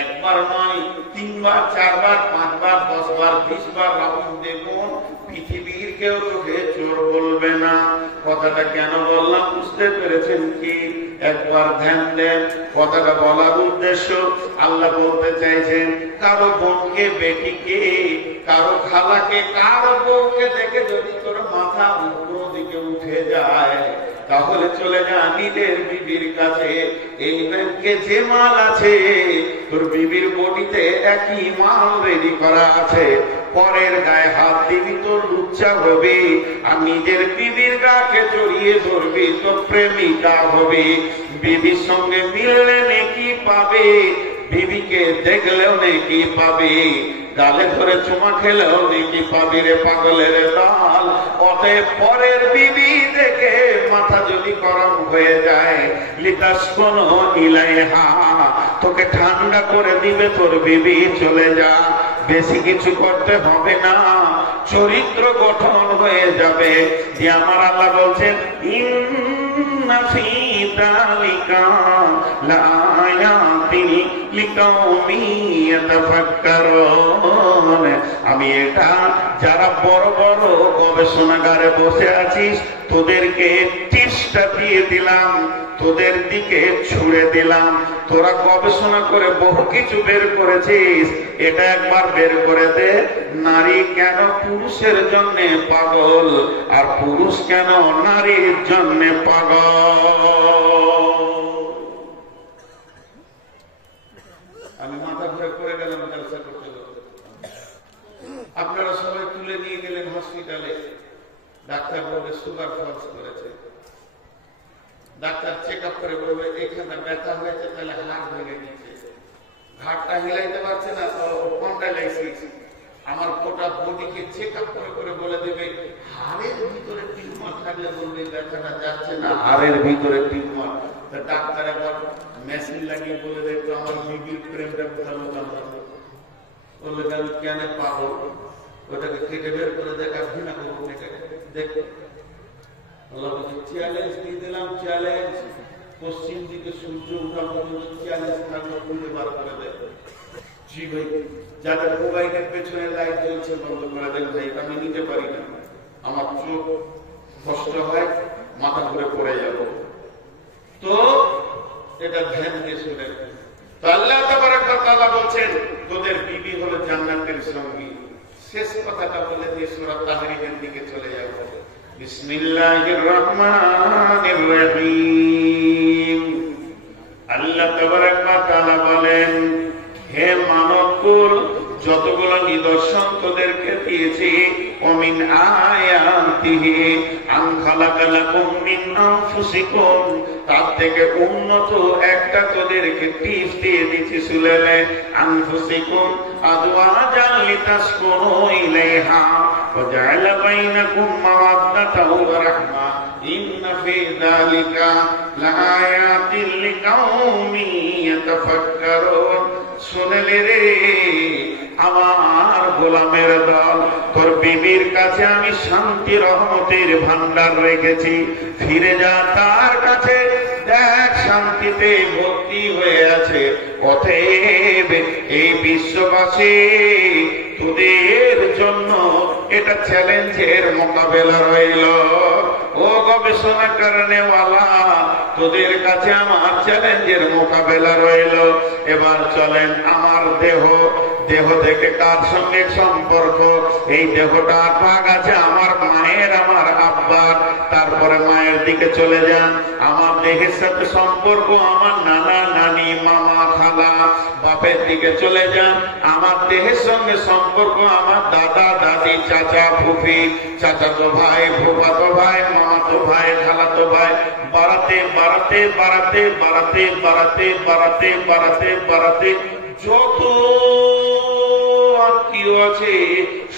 একবার নয়, 3 বার 4 বার 5 বার 10 বার 20 বার রাউন্ড দেখুন, পৃথিবীর কেউ তোকে চোর বলবে না। কথাটা কেন বললাম বুঝতে পেরেছেন কি? একবার ধ্যান দেন। কথাটা বলার উদ্দেশ্য, আল্লাহ বলতে চাইছেন, কারো বোনকে, বেটিকে, কারো খালাকে, কারো বউকে দেখে যদি তোর মাথা উপর দিকে উঠে যায়, তাহলে চলে যা নিজের বিবির কাছে। এই ব্যাংকে যে মাল আছে, তোর বিবির বডিতে একই মাল রেডি করা আছে। পরের গায়ে হাত দিবি তোর লুচ্চা হবে, আর নিজের বিবির গাকে জড়িয়ে ধরবি তো প্রেমিকা হবে। বিবির সঙ্গে মিললে নেকি পাবে, বিবিকে দেখলেও নেকি পাবে, গালে ধরে চুমা খেলেও নেকি পাবি রে পাগলের লাল। অতএব পরের বিবি দেখে মাথা যদি গরম হয়ে যায়, লিকাস কোন ইলাইহা, তোকে ঠান্ডা করে দিবে তোর বিবি, চলে যা। বেশি কিছু করতে হবে না, চরিত্র গঠন হয়ে যাবে। যে আমার আল্লাহ বলছেন, ইন্না ফি যালিকা লাআয়াতিন লিকাউমিন ইয়াতাফাক্কারুন। আমি এটা যারা বড় বড় গবেষণাগারে বসে আছিস, তোদেরকে টিপসটা দিয়ে দিলাম, তোদের দিকে ছুড়ে দিলাম। তোরা গবেষণা করে বহু কিছু বের করেছিস, এটা একবার বের করে দে, নারী কেন পুরুষের জন্য পাগল, আর পুরুষ কেন নারীর জন্য পাগল। আমি মাথা ঘুরে পড়ে গেলাম জলসা করতে করতে। আপনারা সবাই তুলে নিয়ে গেলেন হসপিটালে, ডাক্তার বলবে সুগার ফলস করেছে। ডাক্তার চেক আপ করে বলবে এখানে ব্যথা হয়েছে, তাহলে হাড় ভেঙে গেছে, ঘাটটা হিলাইতে পারছে না, স্পন্ডাইলাইসিস। আমার গোটা বডিকে চেক আপ করে করে বলে দেবে, হাড়ের ভিতরে টিউমার থাকলে বলবে ব্যথাটা যাচ্ছে না, হাড়ের ভিতরে টিউমার। ডাক্তার একবার মেশিন লাগিয়ে বলে দেবে, আমার বিবির প্রেমটা ভালো কামড়া বললে আমি কেন পাবো, ওটাকে কেটে বের করে দেখা, ঘৃণা করবো দেখ। চ্যালেঞ্জ দিয়ে দিলাম, চ্যালেঞ্জ। পশ্চিম দিকে সূর্য উঠা পর্যন্ত চ্যালেঞ্জ থাকলো, খুঁজে বার করে দেয়। জি ভাই, যাদের মোবাইলের পেছনে লাইট জ্বলছে বন্ধ করে দেন ভাই, আমি নিতে পারি না, আমার চোখ কষ্ট হয়, মাথা ঘুরে পড়ে যাব। তো এটা ধ্যান দিয়ে শুনেন। তো আল্লাহ তাবারক ওয়া তাআলা বলছেন, তোদের বিবি হলো জান্নাতের সঙ্গী। শেষ কথাটা বলে দিয়ে সূরা তাহরিমের দিকে চলে যাব। বিসমিল্লাহির রহমানির রহিম। আল্লাহ তাবারক ওয়া তাআলা বলেন, হে মানবকুল, যতগুলো নিদর্শন তোদেরকে দিয়েছি, ওমিন আয়াতিহি আন খালাকা লাকুম মিন আনফুসিকুম, তার থেকে উন্নত একটা তোদেরকে টিপস দিয়ে দিয়েছি, শুনলে। আনফুসিকুম আজওয়াজান লিতাসকুনু ইলাইহা ওয়া জাআলা বাইনাকুম মাওয়াদ্দাতাও ওয়া রাহমা ইন্না ফি যালিকা লাআয়াতিন লিকাউমিন ইয়াতাফাক্কারুন। শোনেলে রে আমার গোলামের দল, তোর বিবির কাছে আমি শান্তি রহমতের ভান্ডার রেখেছি, ফিরে যা তার কাছে, দেখ শান্তিতে ভর্তি হয়ে আছে। অতএব এই বিশ্ববাসী তোদের জন্য এটা চ্যালেঞ্জের মোকাবেলা রইল। ও গবেষণা করনেওয়ালা, তোদের কাছে আমার চ্যালেঞ্জের মোকাবেলা রইল। এবার চলেন, আমার দেহ থেকে কার সঙ্গে সম্পর্ক? এই দেহটা ভাগ আছে আমার মায়ের, আমার আব্বার। তারপরে মায়ের দিকে চলে যান, আমার দেহের সাথে সম্পর্ক আমার নানা নানি মামা খালা। বাপের দিকে চলে যান, আমার দেহের সঙ্গে সম্পর্ক আমার দাদা দাদি চাচা ফুফি, চাচাতো ভাই ফুফাতো ভাই মামাতো ভাই খালাতো ভাই। বাড়াতে বাড়াতে বাড়াতে বাড়াতে বাড়াতে বাড়াতে বাড়াতে বাড়াতে যত আত্মীয় আছে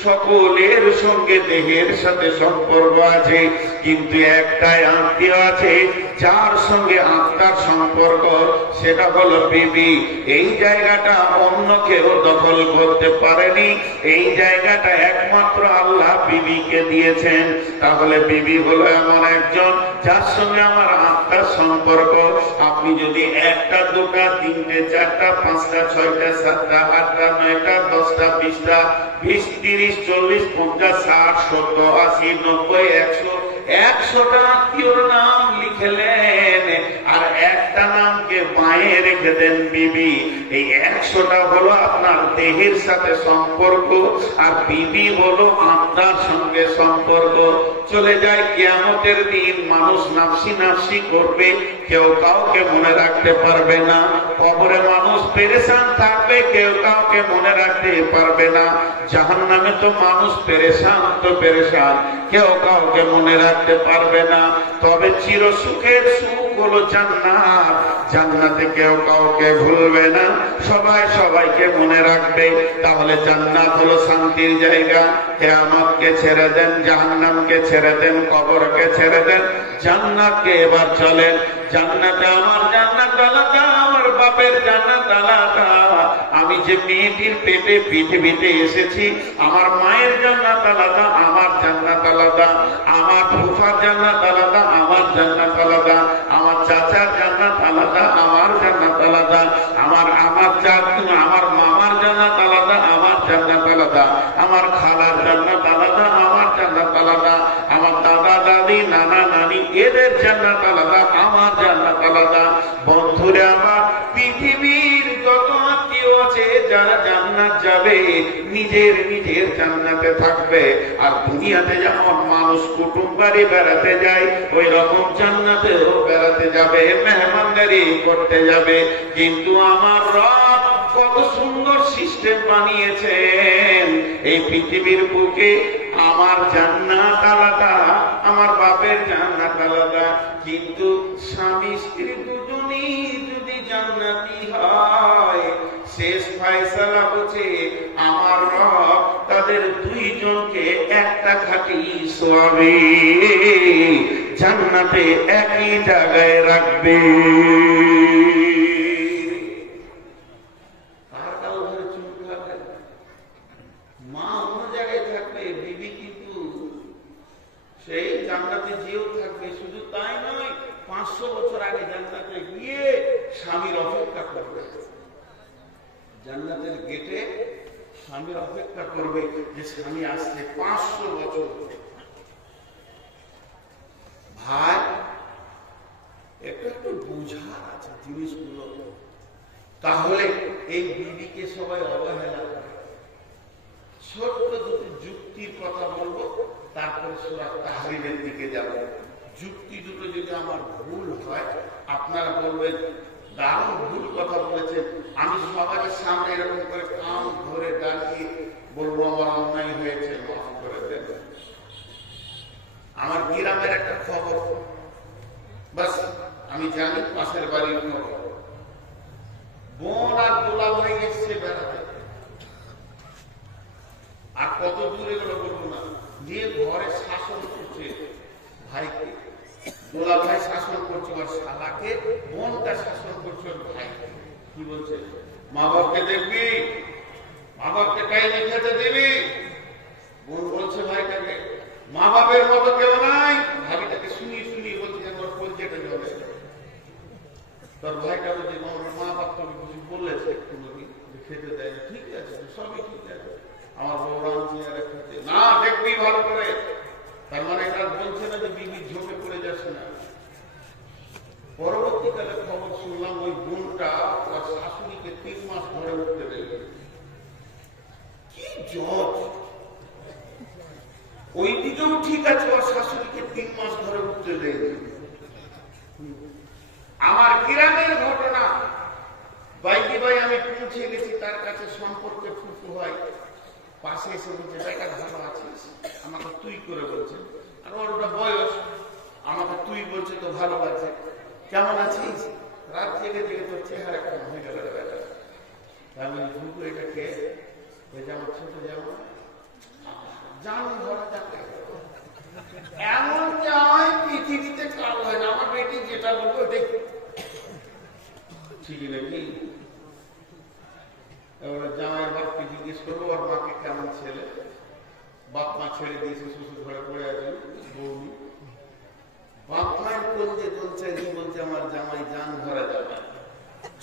সকলের সঙ্গে দেহের সাথে সম্পর্ক আছে, কিন্তু একটাই আত্মীয় আছে যার সঙ্গে আত্মার সম্পর্ক, সেটা হলো বিবি। এই জায়গাটা অন্য কেউ দখল করতে পারেনি, এই জায়গাটা একমাত্র আল্লাহ বিবিকে দিয়েছেন। তাহলে বিবি হলো এমন একজন যার সঙ্গে আমার আত্মার সম্পর্ক। আপনি যদি একটা দুটা তিনটে চারটা পাঁচটা ছয়টা সাতটা আটটা নয়টা 10টা 20টা 20 30 40 50 60 70 80 90 100টা আত্মীয়র নাম লিখলেন, আর একটা নামকে বাঁয়ে রেখে দেন বিবি। এই 100টা হলো আপনার দেহের সাথে সম্পর্ক, আর বিবি হলো আত্মার সঙ্গে সম্পর্ক। চলে যায় কিয়ামতের দিন, মানুষ নাফসি নাফসি করবে, কেউ কাউকে মনে রাখতে পারবে না। কবরে মানুষ পেরেশান থাকবে, কেউ কাউকে মনে রাখতে পারবে না। জাহান্নামে তো মানুষ পেরেশান তো পেরেশান, কেউ কাউকে মনে রাখতে পারবে না। তবে চির সুখের সুখ হলো জান্নাত, জান্নাতে কেউ কাউকে ভুলবে না, সবাই সবাইকে মনে রাখবে। তাহলে জান্নাত হলো শান্তির জায়গা। কিয়ামতকে ছেড়ে দেন, জাহান্নামকে ছেড়ে দেন, কবরকে ছেড়ে দেন, জান্নাতকে এবার চলেন। জান্নাতে আমার জান্নাত আলাদা, আমার বাপের জান্নাত আলাদা। আমি যে মেয়েটির পেটে পৃথিবীতে এসেছি, আমার মায়ের জান্নাত আলাদা, আমার জান্নাত আলাদা। আমার ফুফার জান্নাত আলাদা, আমার জান্নাত আলাদা। আমার চাচার জান্নাত আলাদা, আমার জান্নাত আলাদা। আমার মামার জান্নাত আলাদা, আমার জান্নাত আলাদা। আমার খালার জান্নাত আলাদা, আমার জান্নাত আলাদা। আমার দাদা দাদি নানা নানি এদের জান্নাত আলাদা, আমার জান্নাত আলাদা। বন্ধুরে আমার, পৃথিবীর যত আত্মীয় আছে যারা জান্নাত যাবে, নিজের নিজের জান্নাতে থাকবে। আর দুনিয়াতে যেমন মানুষ কুটুম বাড়ি বেড়াতে যায়, ওই রকম জান্নাতেও বেড়াতে যাবে, মেহমানদারি করতে যাবে। কিন্তু আমার রব কত সুন্দর সিস্টেম বানিয়েছেন। এই পৃথিবীর বুকে আমার জান্নাত আলাদা, আমার বাপের জান্নাত আলাদা, কিন্তু স্বামী স্ত্রী দুজনই যদি জান্নাতি হয়, শেষ ফায়সালা হচ্ছে আমার রব তাদের দুইজনকে একটা খাঁটি সোয়াবে জান্নাতে একই জায়গায় রাখবে। মা অন্য জায়গায় থাকবে, বিবি কিন্তু সেই জান্নাতে যেও থাকবে। শুধু তাই নয়, 500 বছর আগে জান্নাতে গিয়ে স্বামীর অপেক্ষা করবে, জান্নাতের গেটে স্বামীর অপেক্ষা করবে যে স্বামী আসছে 500 বছর। ভাই, একটু বুঝার আছে জিনিসগুলো। তাহলে এই বিবিকে সবাই অবহেলা করে। ছোট্ট দুটি যুক্তির কথা বলবো, তারপরে সূরা তাহরিমের দিকে যাব। যুক্তি দুটো যদি আমার ভুল হয়, আপনারা বলবেন দারুণ ভুল কথা বলেছেন। আমি সবার সামনে এরকম করে কান ধরে দাঁড়িয়ে বলবো আমার অন্যায় হয়েছে, মাফ করে দেন। আমার গ্রামের একটা খবর, বাস আমি জানি পাশের বাড়ির খবর। বোন আর দোলা ভাই এসছে বেড়াতে, আর কত দূরে গেল বলবো না, নিয়ে ঘরে শাসন করছে ভাইকে। দোলা ভাই শাসন করছে ওর শালাকে, বোনটা শাসন করছে ওর ভাইকে। কি বলছে? মা বাপকে দেখবি, মা বাপকে টাইমে খেতে দিবি। বোন বলছে ভাইটাকে, মা বাপের মতো কেউ নাই। ভাবিটাকে শুনিয়ে শুনিয়ে বলছে যে আমার কলজেটা জলে। তোর ভাইটা বলছে আমার মা বাপ তোকে কিছু বলেছে কোনোদিন খেতে দেয়? ঠিক আছে, সবই ঠিক আছে, আমার বউরা আর খেতে না, দেখবি ভালো করে। তার মানে এটা বলছে না যে বিবির ঝোঁকে পড়ে যাচ্ছে না। পরবর্তীকালে খবর শুনলাম ওই বোনটা ওর শাশুড়িকে 3 মাস ধরে উঠতে দেবে। কি জজ! ওই দিকেও ঠিক আছে, ওর শাশুড়িকে 3 মাস ধরে উঠতে দেবে। আমার গ্রামের ঘটনা, বাইকে ভাই আমি পৌঁছে গেছি তার কাছে, সম্পর্কে ফুফু হয়, পাশে এসে বলছে বেটা ভালো আছিস, আমাকে তুই করে বলছে। আর ওর ওটা বয়স, আমাকে তুই বলছে তো ভালো লাগছে, কেমন আছিস? রাত জেগে জেগে তোর চেহারা কেমন হয়ে গেল বেটা? আমি ফুফু এটাকে যেমন ছোট যেমন জান ধরা যাবে এমন জামাই পৃথিবীতে কারো হয় না। আমার বেটি যেটা বলবো দেখ ঠিক নাকি? এবার জামাইয়ের বাপকে জিজ্ঞেস করবো ওর মাকে কেমন ছেলে। বাপ মা ছেড়ে দিয়েছে, শ্বশুর ঘরে পড়ে আছে বৌনি। বাপ মায়ের কোন যে দোলচাই বলছে আমার জামাই জান ধরা যাবে।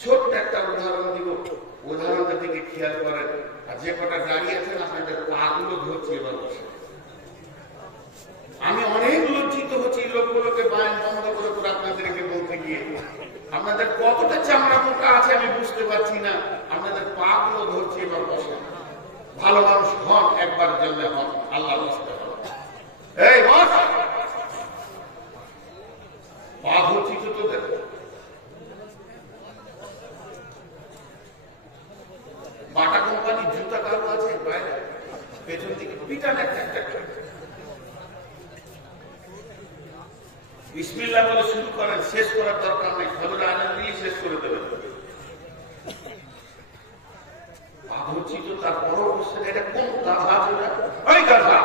ছোট্ট একটা উদাহরণ দিব, উদাহরণটা থেকে খেয়াল করেন। আর যে কটা দাঁড়িয়ে আছেন আপনাদের পাগুলো ধরছে এবার বসে। আমি অনেক লজ্জিত হচ্ছি লোকগুলোকে বায়ান বন্ধ করে করে আপনাদেরকে বলতে গিয়ে। আপনাদের কতটা চামড়া মোটা আছে আমি বুঝতে পারছি না। আপনাদের পাগুলো ধরছে এবার বসে। ভালো মানুষ হন, একবার জন্য হন, আল্লাহ বুঝতে হন। এই বস, পা ধরছি তো তোদের। বাটা কোম্পানির জুতা কারো আছে বাইরে, পেছন দিকে পিটান একটা। বিসমিল্লাহ বলে শুরু করেন, শেষ করার দরকার নেই, খবর আনন্দ দিয়ে শেষ করে দেবেন। ভাবছি তো তারপরও বলছেন এটা কোন গাধা? ওই গাধা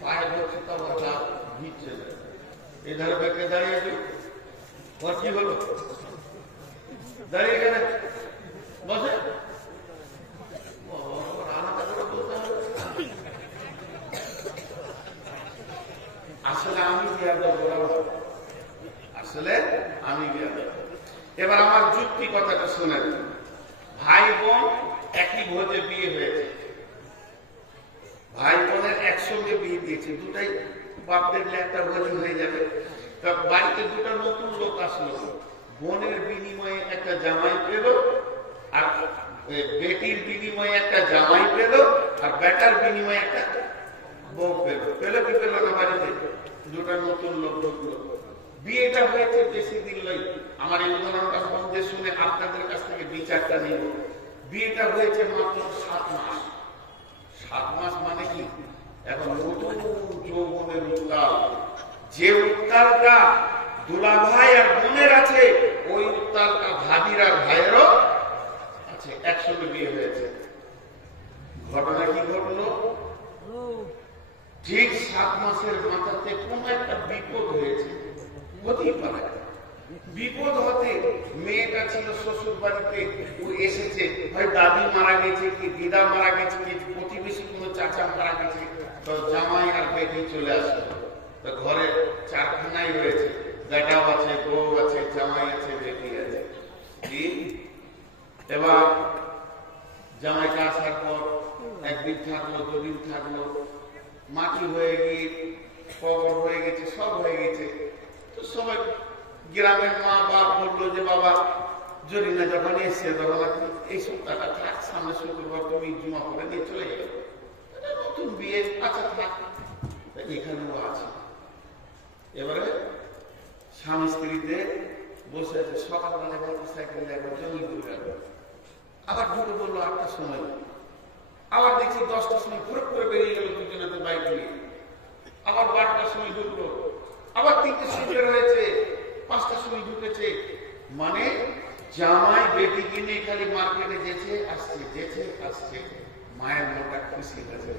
পায়ে ধরছি তো ভিজছে না। এধারে ব্যাগে দাঁড়িয়ে আছে, ওর কি হলো? দাঁড়িয়ে গেলে বসে আসলে আমি এবার আমার যুক্তি কথাটা শোনেন। ভাই বোন একই ভোজে বিয়ে হয়েছে, ভাই বোনের একসঙ্গে বিয়ে দিয়েছে, দুটাই বাপ দেখলে একটা ভোজ হয়ে যাবে। বাড়িতে দুটো নতুন লোক আসলো, বোনের বিনিময়ে একটা জামাই পেল, আর বেটির বিনিময়ে একটা জামাই পেল, আর বেটার বিনিময়ে একটা বউ পেল। পেল কি পেল না? বাড়িতে দুটো নতুন লোক ঢুকলো। বিয়েটা হয়েছে বেশি দিন নয়। আমার এই উদাহরণটা মধ্যে শুনে আপনাদের কাছ থেকে বিচারটা নিব। বিয়েটা হয়েছে মাত্র 7 মাস। 7 মাস মানে কি? এখন নতুন যৌবনের উত্তাল, যে উত্তালটা দুলা ভাই আর বোনের আছে, ওই উত্তালটা ভাবির আর ভাইয়েরও আছে। একসঙ্গে বিয়ে হয়েছে। ঘটনা কি ঘটলো? ঠিক 7 মাসের মাথাতে কোন একটা বিপদ হয়েছে। হতেই পারে বিপদ হতে, মেয়েটা ছিল শ্বশুর বাড়িতে, ও এসেছে, হয় দাদি মারা গেছে কি দিদা মারা গেছে কি প্রতিবেশী কোনো চাচা মারা গেছে, তো জামাই আর বেটি চলে আসলো। তো ঘরে 4খানাই রয়েছে, বেটাও আছে, বউ আছে, জামাই আছে, বেটি আছে। এবার জামাইটা আসার পর একদিন থাকলো, 2 দিন থাকলো, মাটি হয়ে গিয়ে কবর হয়ে গেছে, সব হয়ে গেছে। তো সবাই গ্রামের মা বাপ বললো যে বাবা জরিনা যখন এসছে তখন এই সপ্তাহটা থাক, সামনে শুক্রবার তুমি জমা করে নিয়ে চলে যাবে, নতুন বিয়ে, আচ্ছা থাক, এখানেও আছে। এবারে স্বামী স্ত্রীতে বসে আছে, সকালবেলা মোটর সাইকেল একবার জমি করে গেল, আবার ঢুকে বললো 8টার সময়, আবার দেখছি 10টার সময় ফুরক করে বেরিয়ে গেল দুজনে বাইক নিয়ে, আবার 12টার সময় ঢুকলো, আবার 3টে সময় রয়েছে, 5টার সময় ঢুকেছে। মানে জামাই বেটিকে নিয়ে খালি মার্কেটে যেছে আসছে। মায়ের মনটা খুশি হয়েছে,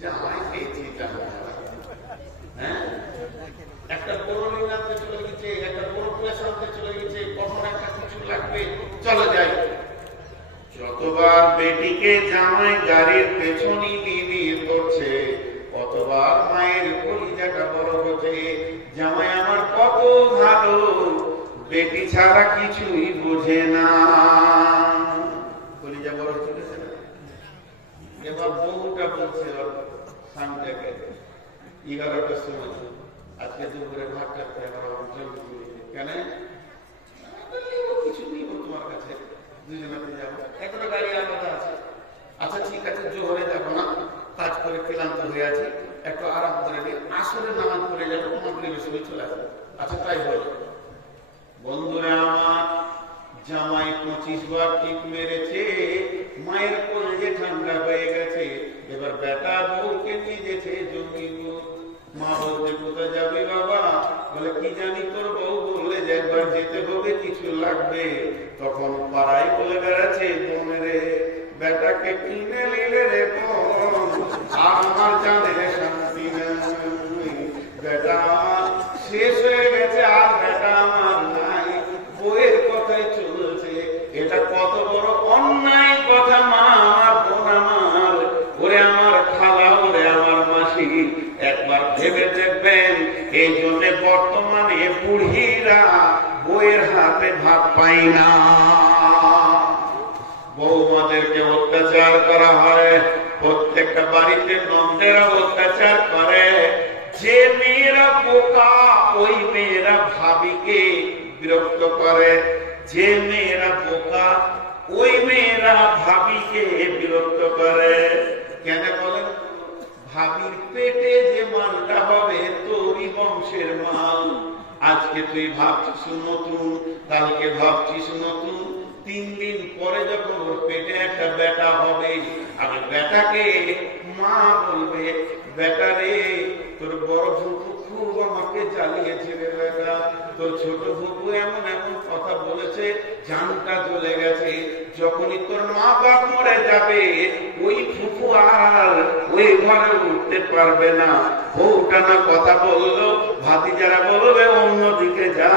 জামাই পেয়েছি, জামাই। হ্যাঁ, জামাই গাড়ির পেছনই নিয়ে করছে, কতবার মায়ের কলিজাটা বড় হচ্ছে, জামাই আমার কত ভালো, বেটি ছাড়া কিছুই বোঝে না। কলিজা বড় চলেছে না। এবার বউটা বলছে স্বামীটাকে 11টার সময়, আজকে দুপুরে ভাত কাটতে আমার অঞ্চল কেন কিছু নিব তোমার কাছে, দুজনে যাবো, একটা গাড়ি আলাদা আছে। আচ্ছা ঠিক আছে, জোহরে যাবো না, কাজ করে ক্লান্ত হয়ে আছি, একটু আরাম করে নিয়ে আসলে নামাজ পড়ে যাবো, মাগরিবের সময় চলে আসবো। আচ্ছা তাই হল। বন্ধুরা আমার, জামাই 25 বার টিপ মেরেছে, মায়ের কলেজে ঠান্ডা হয়ে গেছে। এবার বেটা বউকে নিয়ে গেছে জমি। মা বলতে কোথায় যাবি বাবা? বলে কি জানি, তোর বউ বললে যে একবার যেতে হবে, কিছু লাগবে। তখন পাড়ায় বলে বেড়াচ্ছে, বোনেরে বেটাকে কিনে নিলে রে বোন, আমার জানে শান্তি নেই, বেটা আমার শেষ হয়ে গেছে, আর বেটা আমার নাই, বউয়ের কথাই চলছে। এটা কত বড় অন্যায় কথা মা আমার, বোন আমার, ওরে আমার খালা, ওরে আমার মাসি, একবার ভেবে দেখবেন। এই জন্য বর্তমানে বুড়িরা বউয়ের হাতে ভাত পায় না, বৌমাদেরকে অত্যাচার করা হয়। প্রত্যেকটা বাড়িতে নন্দেরা অত্যাচার করে। যে মেয়েরা বোকা, ওই মেয়েরা ভাবিকে বিরক্ত করে। যে মেয়েরা বোকা, ওই মেয়েরা ভাবিকে বিরক্ত করে। কেন বলেন? ভাবির পেটে যে মালটা হবে তোরই বংশের মাল। আজকে তুই ভাবছিস নতুন, কালকে ভাবছিস নতুন, 3 দিন পরে যখন ওর পেটে একটা বেটা হবে, আমি বেটাকে মা বলবে, বেটা রে তোর বড় ফুপু খুব আমাকে জ্বালিয়েছে রে বেটা, তোর ছোট ফুপু এমন এমন কথা বলেছে, জানটা জ্বলে গেছে। যখনই তোর মা বাপ মরে যাবে, ওই ফুপু আর ওই ঘরে উঠতে পারবে না। বউটা না কথা বললো, ভাতিজারা বলবে অন্যদিকে যা,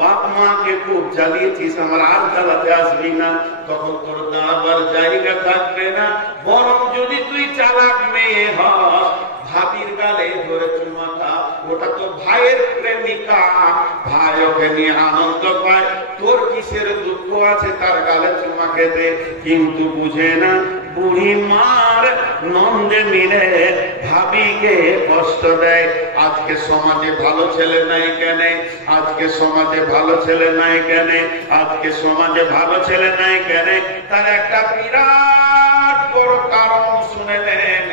বাপ মাকে খুব জ্বালিয়েছিস, আমার আর জ্বালাতে আসবি না। তখন তোর দাঁড়াবার জায়গা থাকবে না। বরং যদি তুই চালাক মেয়ে হস, ভাবির গালে ধরে চুমা খা, ওটা তো ভাইয়ের প্রেমিকা, ভাই ওকে নিয়ে আনন্দ পায়, তোর কিসের দুঃখ আছে তার গালে চুমা খেতে? কিন্তু বুঝে না, বুড়ি মার নন্দে মিলে ভাবিকে কষ্ট দেয়। আজকে সমাজে ভালো ছেলে নাই কেন? আজকে সমাজে ভালো ছেলে নাই কেন? আজকে সমাজে ভালো ছেলে নাই কেন? তার একটা বিরাট বড় কারণ শুনে নেন।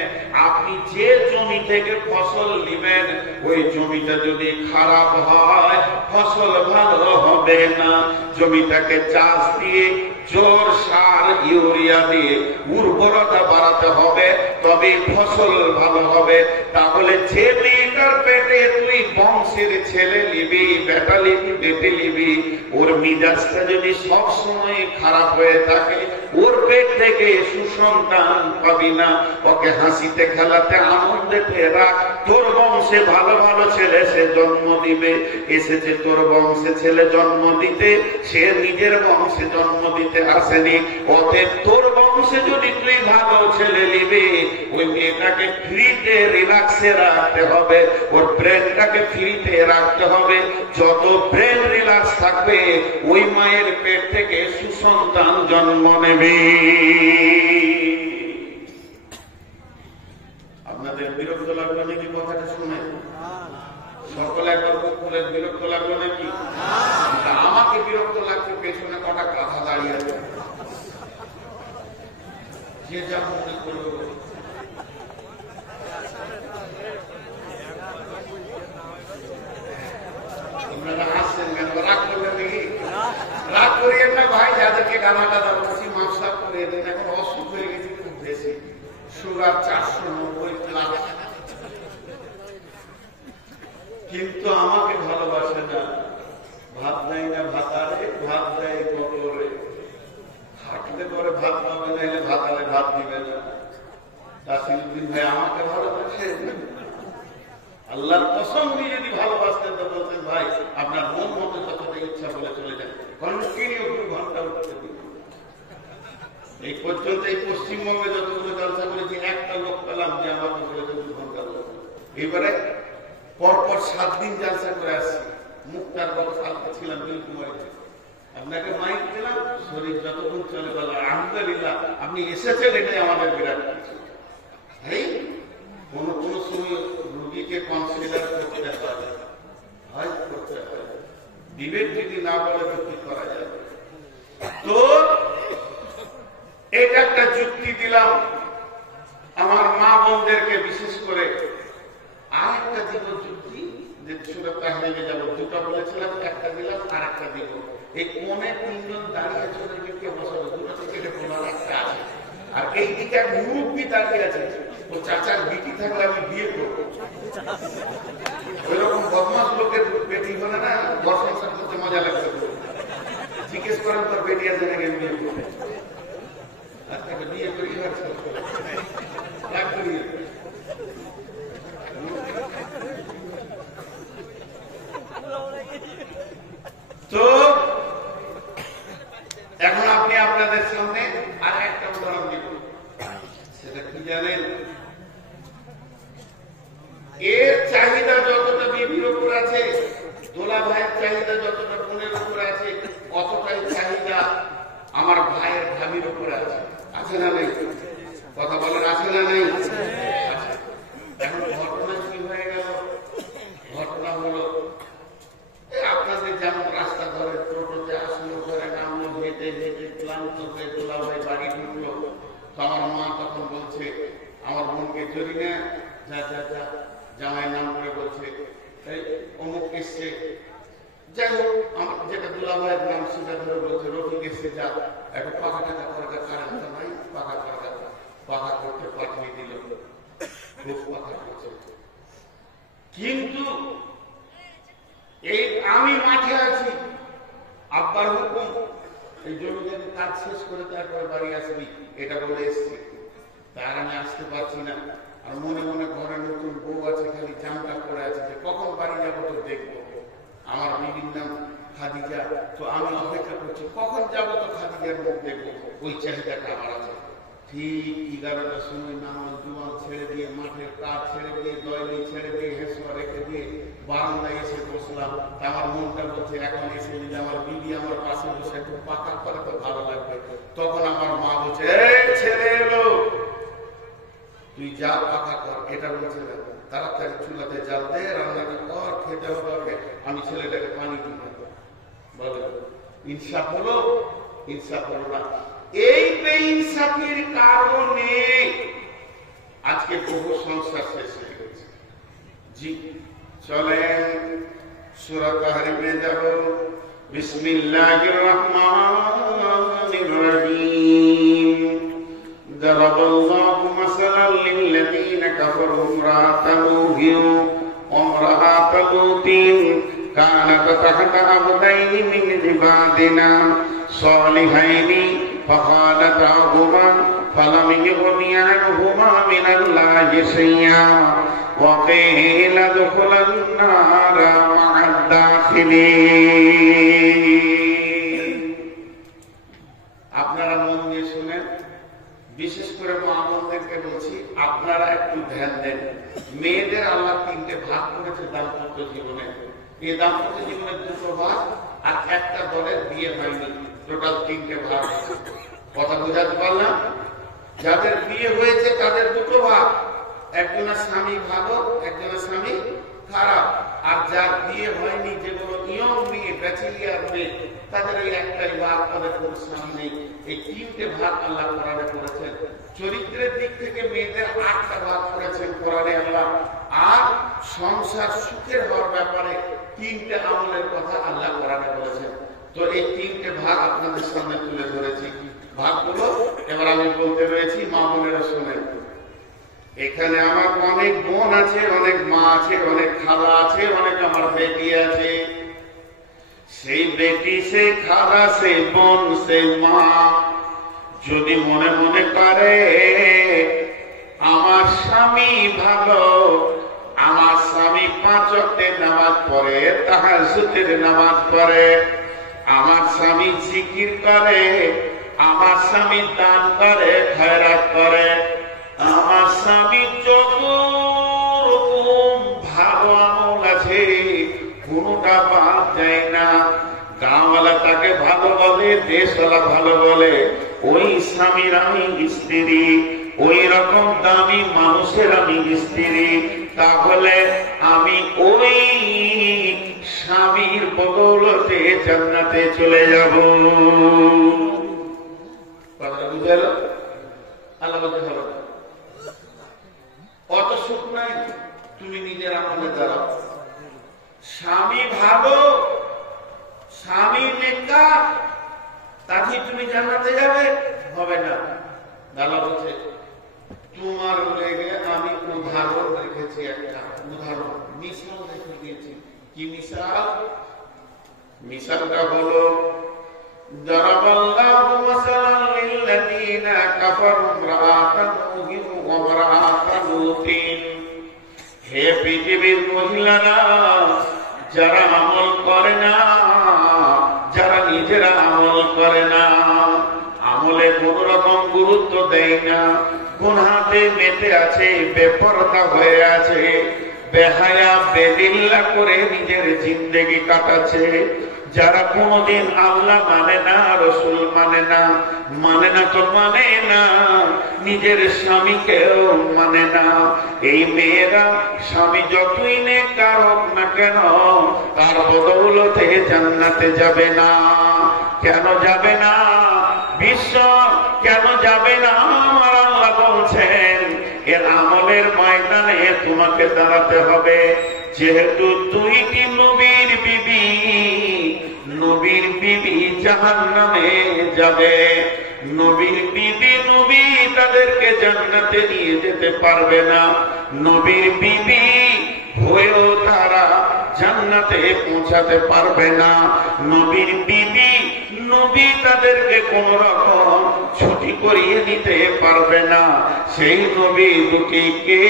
আপনি যে জমি থেকে ফসল নেবেন, ওই জমিটা যদি খারাপ হয়, ফসল ভালো হবে না। জমিটাকে চাষ দিয়ে, জোর সার ইউরিয়া দিয়ে উর্বরতা বাড়াতে হবে, তবে ফসল ভালো হবে। তাহলে যে মেয়েটার পেটে তুই বংশের ছেলে নিবি, বেটা নিবি, বেটে নিবি, ওর মিজাজটা যদি সব সময় খারাপ হয়ে থাকে, ওর পেট থেকে সুসন্তান পাবি না। ওকে হাসিতে খেলাতে আনন্দেতে রাখ। তোর বংশে ভালো ভালো ছেলে সে জন্ম দিবে। এসেছে তোর বংশে ছেলে জন্ম দিতে, সে নিজের বংশে জন্ম দিতে আসেনি। অতএব তোর বংশে যদি তুই ভালো ছেলে নিবি, ওই মেয়েটাকে ফ্রিতে রিল্যাক্সে রাখতে হবে, ওর ব্রেনটাকে ফ্রিতে রাখতে হবে। যত ব্রেন রিল্যাক্স থাকবে, ওই মায়ের পেট থেকে সুসন্তান জন্ম নেবে। আপনাদের বিরক্ত লাগলো নাকি কথাটা শুনে? সকলে একবার খুলে বিরক্ত লাগলো নাকি? আমাকে বিরক্ত লাগছে, পেছনে কটা কথা দাঁড়িয়ে আছে, যে যা মনে করলো। আপনারা হাসছেন কেন? রাগ করবেন নাকি? রাগ করিয়েন না ভাই, যাদেরকে গানা গাদা বলছি মাফসাফ করে দেন। এখন অসুখ হয়ে গেছে খুব বেশি, সুগার 490+। কিন্তু আমাকে ভালোবাসে না, ভাত দেয় না ভাতারে, ভাত দেয় কতরে। হাঁটলে পরে ভাত পাবে না, এলে ভাতারে ভাত দিবে না। তাসিরুদ্দিন ভাই আমাকে ভালোবাসে, আল্লাহর কসম দিয়ে যদি ভালোবাসতেন তো বলতেন ভাই আপনার মন মতো যতটা ইচ্ছা বলে চলে যান, কন্টিনিউ 2 ঘন্টা উঠতে দিন। এই পর্যন্ত এই পশ্চিমবঙ্গে যতগুলো জলসা করেছি একটা লোক পেলাম যে আমার বছরে 2 ঘন্টা। এবারে পরপর 7 দিন জলসা করে আসছি। মুক্তার বাবু সালতে ছিলাম নীলকুমারীতে। আপনাকে মাইক দিলাম, শরীর যতক্ষণ চলে গেল আলহামদুলিল্লাহ আপনি এসেছেন, এটাই আমাদের বিরাট কিছু। এই কোন কোন সময় রোগীকে কনসিডার করতে হয়, করতে হয়। বিবেক যদি না বলে তো কি করা যাবে? তো এটা একটা যুক্তি দিলাম আমার মা বোনদেরকে, বিশেষ করে আর একটা দিব যুক্তি যে সুরত তাহরিমে যাব। 2টা বলেছিলাম, একটা দিলাম আর একটা দিব। এই কোণে 3 জন দাঁড়িয়ে চলে গিয়ে বসাবো, 2টা থেকে বলার একটা আছে। আর এই দিকে এক মুরব্বী দাঁড়িয়ে আছে, ও চাচার বিটি থাকলে আমি বিয়ে করবো। ওইরকম বদমাস লোকের বেটি হলে না ঘর সংসার করতে মজা লাগবে। জিজ্ঞেস করেন তোর বেটি আছে নাকি বিয়ে করবে, বিয়ে করি তো এখন আপনি আপনাদের সামনে আর একটা উদাহরণ দিব। সেটা কি জানেন? এর চাহিদা যতটা বিবির উপর আছে, দোলা ভাইয়ের চাহিদা যতটা বোনের উপর আছে, অতটাই চাহিদা আমার ভাইয়ের ভাবির উপর আছে। আছে না নেই? কথা বলেন, আছে না নেই? এখন ঘটনা কি হয়ে গেল? ঘটনা হলো আপনাদের যেমন রাস্তা ধরে টোটোতে আসলো, ধরে নামলো, হেঁটে হেঁটে ক্লান্ত হয়ে দোলা ভাই বাড়ি ঢুকলো। তো আমার মা তখন বলছে আমার বোনকে চলি না, যা যা যা, জামাই নাম করে বলছে অমুক এসছে। যাই হোক, আমার যেটা দুলা ভাইয়ের নাম সেটা ধরে বলছে রফিক এসছে, যা একটা পাখা টাকা করাটা কারেন্ট নাই, পাখা করাটা পাখা করতে পাঠিয়ে দিল। খুব পাখা করছে, কিন্তু এই আমি মাঠে আছি, আব্বার হুকুম এই জমিদারি কাজ শেষ করে তারপরে বাড়ি আসবি, এটা বলে এসছি। তার আমি আসতে পারছি না। আর মনে মনে ঘরে নতুন বউ আছে, খালি জামটা পরে আছে যে কখন বাড়ি যাবো তো দেখবো। আমার বিবির নাম খাদিজা, তো আমি অপেক্ষা করছি কখন যাবো তো খাদিজার মুখ দেখবো। ওই চাহিদাটা আমার আছে। ঠিক 11টার সময় নামাজ জুমাল ছেড়ে দিয়ে, মাঠের কাজ ছেড়ে দিয়ে, দয়নি ছেড়ে দিয়ে, হেসুয়া রেখে দিয়ে বারান্দায় এসে বসলাম। আমার মনটা বলছে এখন এসে যদি আমার বিবি আমার পাশে বসে একটু পাকা করে তো ভালো লাগবে। তখন আমার মা বলছে ছেলে এলো, তুই যা পাকা কর। এটা বলছে তাড়াতাড়ি চুলাতে জাল দে, রান্নাটা কর, খেতে হবে। আমি ছেলেটাকে পানি দিতে বলে ইনসাফ হলো? ইনসাফ হলো না। এই বেইনসাফির কারণে আজকে বহু সংসার শেষ হয়ে গেছে। জি চলেন সূরা তাহরিমে যাব। বিসমিল্লাহির রহমানির রহিম। দারাবাল্লাহু মাসালান লিল্লাযীনা কাফারু ইমরাআতা নূহিন ওয়া ইমরাআতা লূতিন কানাতা তাহতা আবদাইনি মিন ইবাদিনা সালিহাইনি فخالتاهما فلم يغني عنهما من الله شيئا وقيل ادخلا النار مع الداخلين। আপনারা মন দিয়ে শুনেন, বিশেষ করে মা বোনদেরকে বলছি, আপনারা একটু ধ্যান দেন। মেয়েদের আল্লাহ 3টে ভাগ করেছে দাম্পত্য জীবনে। এই দাম্পত্য জীবনের 2টো ভাগ, আর একটা দলের বিয়ে হয়নি, টোটাল 3টে ভাগ। কথা বোঝাতে পারলাম? যাদের বিয়ে হয়েছে তাদের 2টো ভাগ, একজনের স্বামী ভালো, একজনের স্বামী খারাপ। আর যার বিয়ে হয়নি, যেগুলো ইয়ং মেয়ে, ব্যাচেলিয়ার মেয়ে, তাদের ওই একটাই ভাগ, তাদের কোনো স্বামী নেই। এই 3টে ভাগ আল্লাহ কোরআনে করেছেন। চরিত্রের দিক থেকে মেয়েদের 8টা ভাগ করেছেন কোরআনে আল্লাহ। আর সংসার সুখের হওয়ার ব্যাপারে 3টে আমলের কথা আল্লাহ কোরআনে বলেছেন। তো এই 3টে ভাগ আপনাদের সামনে তুলে ধরেছি। ভাগগুলো এবার আমি বলতে রয়েছি, মা বোনেরা শোনেন। এখানে আমার অনেক বোন আছে, অনেক মা আছে, অনেক খালা আছে, অনেক আমার বেটি আছে। সেই বেটি, সেই খালা, সেই বোন, সেই মা যদি মনে মনে করে আমার স্বামী ভালো, আমার স্বামী 5 ওয়াক্তের নামাজ পড়ে, তাহাজ্জুদের নামাজ পড়ে, আমার স্বামী জিকির করে, আমার স্বামী দান করে, খয়রাত করে, আমার স্বামী যত রকম ভালো আমল আছে কোনটা বাদ যায় না। গাঁওয়ালা তাকে ভালো বলে, দেশওয়ালা ভালো বলে, ওই স্বামীর আমি স্ত্রী, ওই রকম দামি মানুষের আমি স্ত্রী। তাহলে আমি ওই স্বামীর বদৌলতে জান্নাতে চলে যাব। কথা বুঝাল? আল্লাহ বলতে হবে না, অত সুখ নাই, তুমি নিজের আমলে দাঁড়াও। স্বামী ভালো, স্বামী নেককার, তাকে তুমি জান্নাতে যাবে, হবে না। আল্লাহ বলছে তোমার লেগে আমি উদাহরণ রেখেছি, একটা উদাহরণ মিসাল রেখে দিয়েছি। কি মিসাল? মিসালটা হলো দারাবাল্লাহু মাসালান লিল্লাযীনা কাফারু ইমরাআতান নূহিন ওয়া ইমরাআতান লূতিন। হে পৃথিবীর মহিলারা, যারা আমল করে না, যারা নিজেরা আমল করে না, আমলে কোন রকম গুরুত্ব দেয় না, গুনাহে মেতে আছে, বেপরদা হয়ে আছে, বেহায়া বেদিল্লা করে নিজের জিন্দেগি কাটাচ্ছে, যারা কোনদিন আল্লাহ মানে না, রসুল মানে না, মানে না তো মানে না, নিজের স্বামীকেও মানে না, এই মেয়েরা স্বামী যতই নেককার হোক না কেন তার বদৌলতে জান্নাতে যাবে না। কেন যাবে না? বিশ্ব কেন যাবে না? আমার আল্লাহ বলছেন এর আমলের ময়দানে তোমাকে দাঁড়াতে হবে। যেহেতু দুইটি নবীর বিবি, নবীর বিবি জাহান্নামে যাবে, নবীর বিবি নবী তাদেরকে জান্নাতে নিয়ে যেতে পারবে না, নবীর বিবি হয়েও তারা জান্নাতে পৌঁছাতে পারবে না, নবীর বিবি নবী তাদেরকে কোন রকম ছুটি করিয়ে দিতে পারবে না। সেই নবী দুটিকে,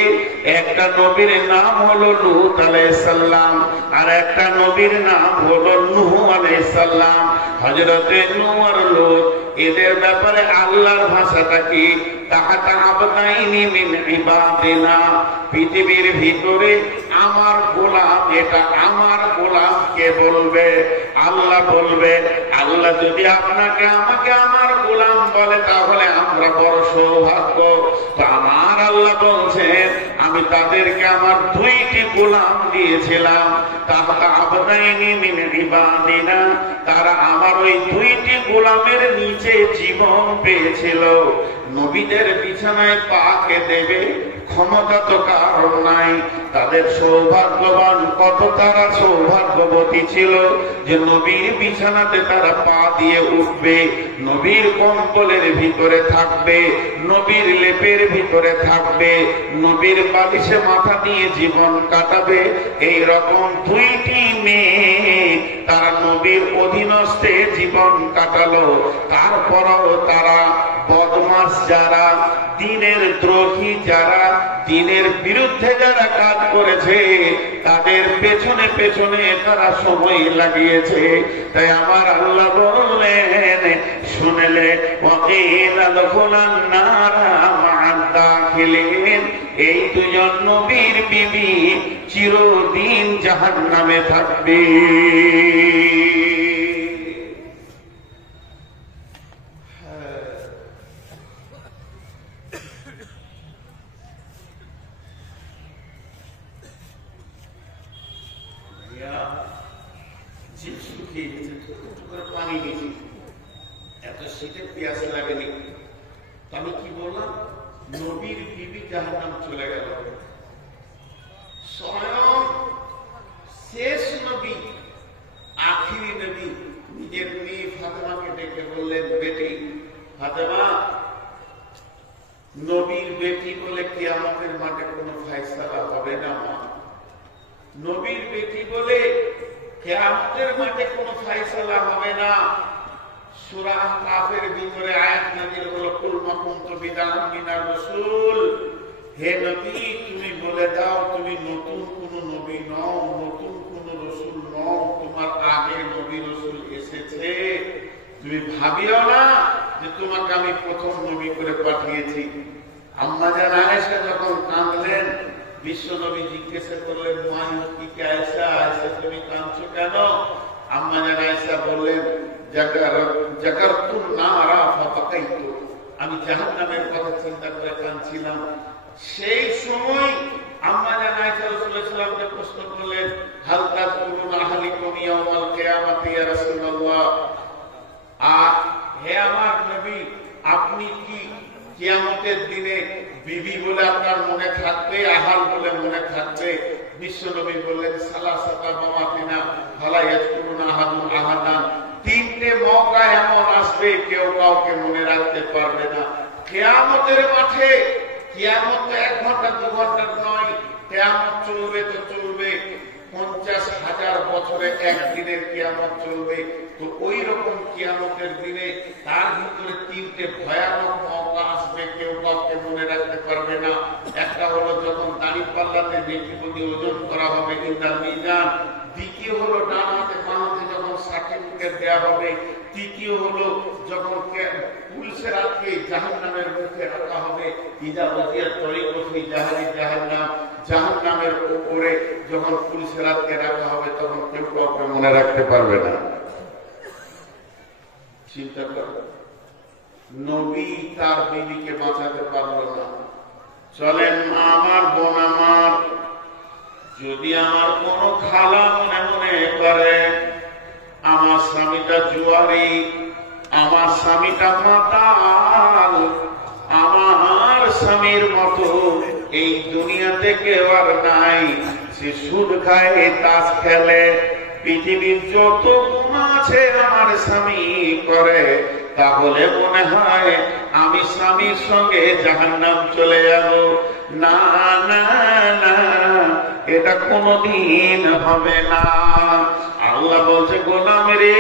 একটা নবীর নাম হলো লূত আলাইহিস সালাম, আর একটা নবীর নাম হলো নূহ আলাইহিস সালাম। হযরতে নূহ আর লূত, এদের ব্যাপারে আল্লাহর ভাষাটা কি? তাহাতা আবদাইনি মিন ইবাদিনা, পৃথিবীর ভিতরে আমার গোলাম, এটা আমার গোলাম কে বলবে? আল্লাহ বলবে। আল্লাহ যদি আপনাকে আমাকে আমার গোলাম বলে তাহলে আমরা বড় সৌভাগ্য। তো আমার আল্লাহ বলছেন আমি তাদেরকে আমার দুইটি গোলাম দিয়েছিলাম, তাহাতা আবদাইনি মিন ইবাদিনা, তারা আমার ওই দুইটি গোলামের নিচে জীবন পেয়েছিল। নবীদের বিছানায় পাকে দেবে ক্ষমতা তো কারণ নাই, তাদের সৌভাগ্যবান কত, তারা সৌভাগ্যবতী ছিল যে নবীর বিছানাতে তারা পা দিয়ে উঠবে, নবীর কম্বলের ভিতরে থাকবে, নবীর লেপের ভিতরে থাকবে, নবীর বালিশে মাথা দিয়ে জীবন কাটাবে। এই রকম দুইটি মেয়ে তারা নবীর অধীনস্থে জীবন কাটালো। তারপরও তারা বদমাস, যারা দ্বীনের দ্রোহী, যারা দ্বীনের বিরুদ্ধে যারা কাজ করেছে, তাদের পেছনে পেছনে তারা সময় লাগিয়েছে। তাই আমার আল্লাহ বললেন, শুনলে ওয়াকিলা দখুলান নারা মা'আদ দাখিলিন, এই দুজন নবীর বিবি চিরদিন জাহান্নামে থাকবে। পানি নিয়েছি, এত শীতে পিয়াস লাগেনি। আমি কি বললাম? নবীর বিবি জাহান্নাম চলে গেল। স্বয়ং শেষ নবী, আখিরি নবী নিজের মেয়ে ফাতেমাকে ডেকে বললেন, বেটি ফাতেমা, নবীর বেটি বলে কিয়ামতের মাঠে কোনো ফায়সালা হবে না মা। নবীর বেটি বলে কিয়ামতের মাঠে কোনো ফায়সালা হবে না। সূরা কাফের ভিতরে আয়াত নাযিল হলো, কুল মা কুনতু বিদআন মিনার রাসূল, হে নবী তুমি বলে দাও তুমি নতুন কোন নবী নও, নতুন কোন রাসূল নও, তোমার আগে নবী রাসূল এসেছে। তুমি ভাবিও না যে তোমাকে আমি প্রথম নবী করে পাঠিয়েছি। আম্মা জান আয়েশা যখন কাঁদলেন, বিশ্ব নবী জিজ্ঞাসা করলেন, মা কি আয়েশা, আয়েশা তুমি কাঁদছো কেন? আম্মা জান আয়েশা বললেন, জাকারতুন নারা ফাবাকাইতু, আমি জাহান্নামের কথা চিন্তা করে কাঁদছিলাম। সেই সময় আম্মা জান আয়েশা রাসূলুল্লাহ সাল্লাল্লাহু আলাইহি ওয়াসাল্লামকে প্রশ্ন করলেন, হাল তাযকুরুনা আহলিকুম ইয়াওমাল কিয়ামাতি ইয়া রাসূলুল্লাহ, হে আমার নবী, আপনি কি কিয়ামতের দিনে বিবি বলে আপনার মনে থাকবে, আহাল বলে মনে থাকবে? বিশ্ব নবী বললেন, সালাসাতা মামাতিনা ফালা ইয়াযকুরুনা আহাদুন আহাদান, তিনটে মওকা এমন আসবে কেউ কাউকে মনে রাখতে পারবে না কিয়ামতের মাঠে। কিয়ামত তো 1 ঘন্টা 2 ঘন্টার নয়, কিয়ামত চলবে তো চলবে 50,000 বছরে একদিনের কিয়ামত চলবে। তো ওই রকম কিয়ামতের দিনে তার ভিতরে তিনটে ভয়ানক মওকা আসবে, কেউ কাউকে মনে রাখতে পারবে না। একটা হলো যখন দাঁড়িপাল্লাতে নেকিবদি ওজন করা হবে ইনদাল মিজান, দ্বিতীয় হলো ডান হাতে বাম হাতে যখন সার্টিফিকেট দেওয়া হবে, তৃতীয় হলো যখন পুলিশের হাতকে জাহান্নামের মুখে রাখা হবে, ইজা ওয়াজিয়াত তরিকু ফি জাহান্নাম, জাহান্নামের উপরে যখন পুলিশের হাতকে রাখা হবে তখন কেউ কাউকে মনে রাখতে পারবে না। চিন্তা করো, নবী তার বিবিকে বাঁচাতে পারলো না। চলেন মা আমার, বোন আমার, যদি আমার কোন খালা মনে মনে করে আমার স্বামীটা জুয়ারি, আমার স্বামীটা মাতাল, আমার স্বামীর মতো এই দুনিয়াতে কেউ আর নাই, সে সুদ খায়, তাস খেলে, পৃথিবীর যত গুণ আছে আমার স্বামী করে, তাহলে মনে হয় আমি স্বামীর সঙ্গে জাহান্নাম চলে যাব। না না না, এটা কোনদিন হবে না। আল্লাহ বলছে, গোলাম রে,